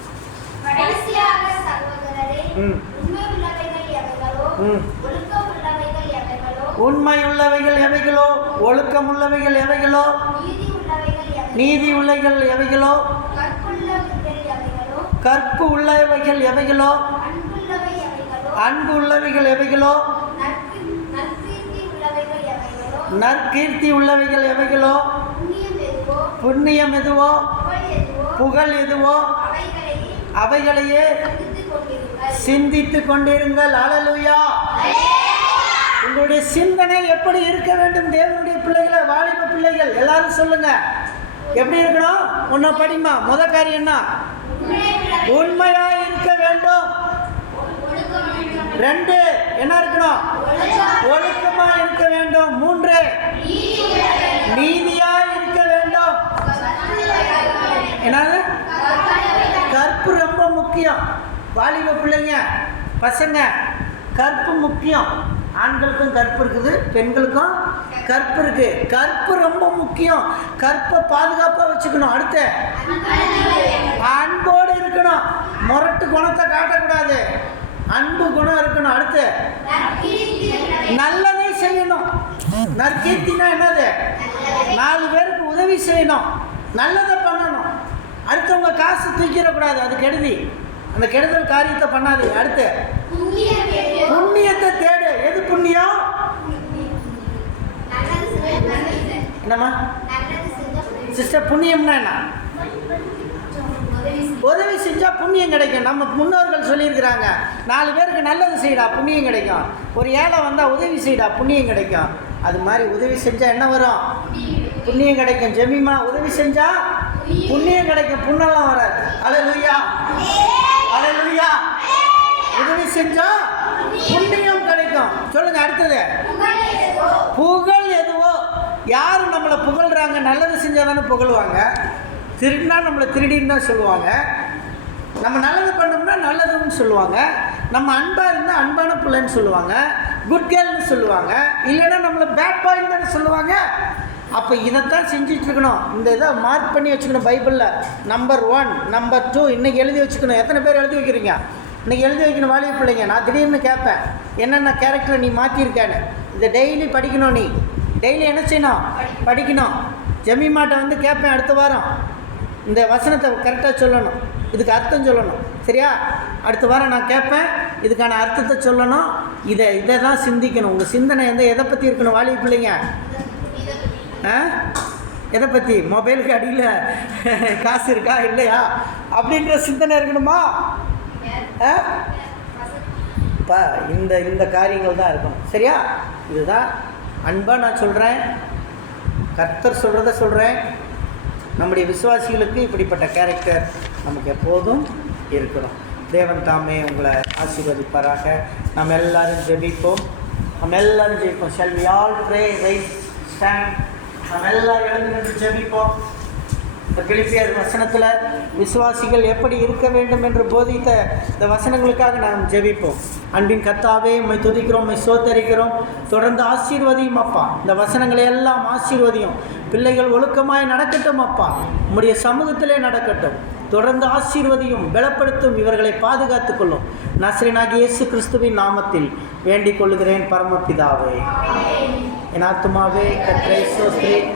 கடைசியாக சகோதரரே, ம். உண்மையுள்ளவைகள் எவைகளோ, ம். ஒழுக்கமுள்ளவைகள் எவைகளோ, உண்மையுள்ளவைகள் எவைகளோ, ஒழுக்கமுள்ளவைகள் எவைகளோ, நீதி உள்ளவைகள் எவைகளோ, நீதி உள்ளவைகள் எவைகளோ, கற்பு உள்ளவைகள் எவைகளோ, அன்பு உள்ளவைகள் எவைகளோ, நற்கீர்த்தி உள்ளவைகள் எவைகளோ, நற்கீர்த்தி உள்ளவைகள் எவைகளோ, புண்ணியம் எதுவோ, புகழ் எதுவோ, புகழ் எதுவோ, அவைகளையே சிந்தித்து கொண்டிருங்கள். அல்லேலூயா. உங்களுடைய சிந்தனை எப்படி இருக்க வேண்டும்? தேவனுடைய பிள்ளைகளை, வாலிப பிள்ளைகள் எல்லாரும் சொல்லுங்க, எப்படி இருக்கணும்? ஒன்று படிமா. முதல் காரியம் என்ன? உண்மையாக இருக்க வேண்டும். 2 என்ன இருக்கணும்? ஒழுக்கமாக இருக்க வேண்டும். 3 நீதியாக இருக்க வேண்டும். என்னது? கற்பு ரொம்ப முக்கியம். வாலிப பிள்ளைங்க, பசங்க, கற்பு முக்கியம். ஆண்களுக்கும் கற்பு இருக்குது, பெண்களுக்கும் கற்பு இருக்குது. கற்பு ரொம்ப முக்கியம். கற்பை பாதுகாப்பாக வச்சுக்கணும். அடுத்து அன்போடு இருக்கணும். முரட்டு குணத்தை காட்டக்கூடாது, அன்பு குணம் இருக்கணும். அடுத்து நல்லதை செய்யணும். நற்கீர்த்தினா என்னது? 4 பேருக்கு உதவி செய்யணும், நல்லதை பண்ணணும். அடுத்தவங்க காசு தூக்கிடக்கூடாது, அது கெடுதி. அந்த கெடுதல் காரியத்தை பண்ணாதீங்க. அடுத்து புண்ணியத்தை தேடு. எது புண்ணியம்? என்னம்மா சிஸ்டர்? புண்ணியம்னா என்ன? உதவி செஞ்சால் புண்ணியம் கிடைக்கும். நம்ம முன்னோர்கள் சொல்லியிருக்கிறாங்க, 4 பேருக்கு நல்லது செய்யடா புண்ணியம் கிடைக்கும், ஒரு ஏழை வந்தால் உதவி செய்யடா புண்ணியம் கிடைக்கும். அது மாதிரி உதவி செஞ்சால் என்ன வரும்? புண்ணியம் கிடைக்கும். ஜெமிமா, உதவி செஞ்சால் புண்ணியம் கிடைக்கும், புண்ணெல்லாம் வராது. அல்லேலூயா, அல்லேலூயா. உதவி செஞ்சால் புண்ணியம் கிடைக்கும். சொல்லுங்கள். அடுத்தது புகழ் எதுவோ. யாரும் நம்மளை புகழ்கிறாங்க? நல்லது செஞ்சால் தானே புகழ்வாங்க. திருடினா நம்மளை திருடின்னு தான் சொல்லுவாங்க. நம்ம நல்லது பண்ணோம்னா நல்லதுன்னு சொல்லுவாங்க. நம்ம அன்பாக இருந்தால் அன்பான பிள்ளைன்னு சொல்லுவாங்க, குட் கேர்ள்னு சொல்லுவாங்க. இல்லைன்னா நம்மளை பேட் பாய்ன்னு தானே சொல்லுவாங்க. அப்போ இதைத்தான் செஞ்சிட்ருக்கணும். இந்த இதை மார்க் பண்ணி வச்சுக்கணும். பைபிளில் நம்பர் 1, நம்பர் 2 இன்றைக்கி எழுதி வச்சுக்கணும். எத்தனை பேர் எழுதி வைக்கிறீங்க? இன்றைக்கி எழுதி வைக்கணும். வாலிப பிள்ளைங்க, நான் திடீர்னு கேட்பேன், என்னென்ன கேரக்டரை நீ மாற்றிருக்கேன்னு. இதை டெய்லி படிக்கணும். நீ டெய்லி என்ன செய்யணும்? படிக்கணும். ஜெமிமாட்டை வந்து கேட்பேன், அடுத்த வாரம் இந்த வசனத்தை கரெக்டாக சொல்லணும், இதுக்கு அர்த்தம் சொல்லணும். சரியா? அடுத்த வாரம் நான் கேட்பேன், இதுக்கான அர்த்தத்தை சொல்லணும். இதை தான் சிந்திக்கணும். உங்கள் சிந்தனை எதை பற்றி இருக்கணும்? வாலிப பிள்ளைங்க, எதை பற்றி? மொபைலுக்கு அடியில் காசு இருக்கா இல்லையா அப்படின்ற சிந்தனை இருக்கணுமா? இப்போ இந்த காரியங்கள் தான் இருக்கணும். சரியா? இதுதான் அன்பாக நான் சொல்கிறேன், கர்த்தர் சொல்கிறத சொல்கிறேன். நம்முடைய விசுவாசிகளுக்கு இப்படிப்பட்ட கேரக்டர் நமக்கு எப்போதும் இருக்கணும். தேவன் தாமே உங்களை ஆசீர்வதிப்பாராக. நம்ம எல்லாரும் ஜெபிப்போம். Shall we all pray? Rise, stand. நம்ம எல்லாரும் எழுந்து நின்று ஜெபிப்போம். இந்த பிலிப்பியர் வசனத்தில் விசுவாசிகள் எப்படி இருக்க வேண்டும் என்று போதித்த இந்த வசனங்களுக்காக நாம் ஜெபிப்போம். அன்பின் கர்த்தாவே உம்மை துதிக்கிறோம், உம்மை சோத்தரிக்கிறோம். தொடர்ந்து ஆசீர்வதியும் அப்பா. இந்த வசனங்களை எல்லாம் ஆசீர்வதியும். பிள்ளைகள் ஒழுக்கமாய் நடக்கட்டும் அப்பா. உம்முடைய சமூகத்திலே நடக்கட்டும். தொடர்ந்து ஆசீர்வதியும், பலப்படுத்தும், இவர்களை பாதுகாத்துக் கொள்ளும். நசரேயனாகிய இயேசு கிறிஸ்துவின் நாமத்தில் வேண்டிக் கொள்ளுகிறேன் பரமபிதாவே. என் ஆத்துமாவே கர்த்தரை ஸ்தோத்திரி.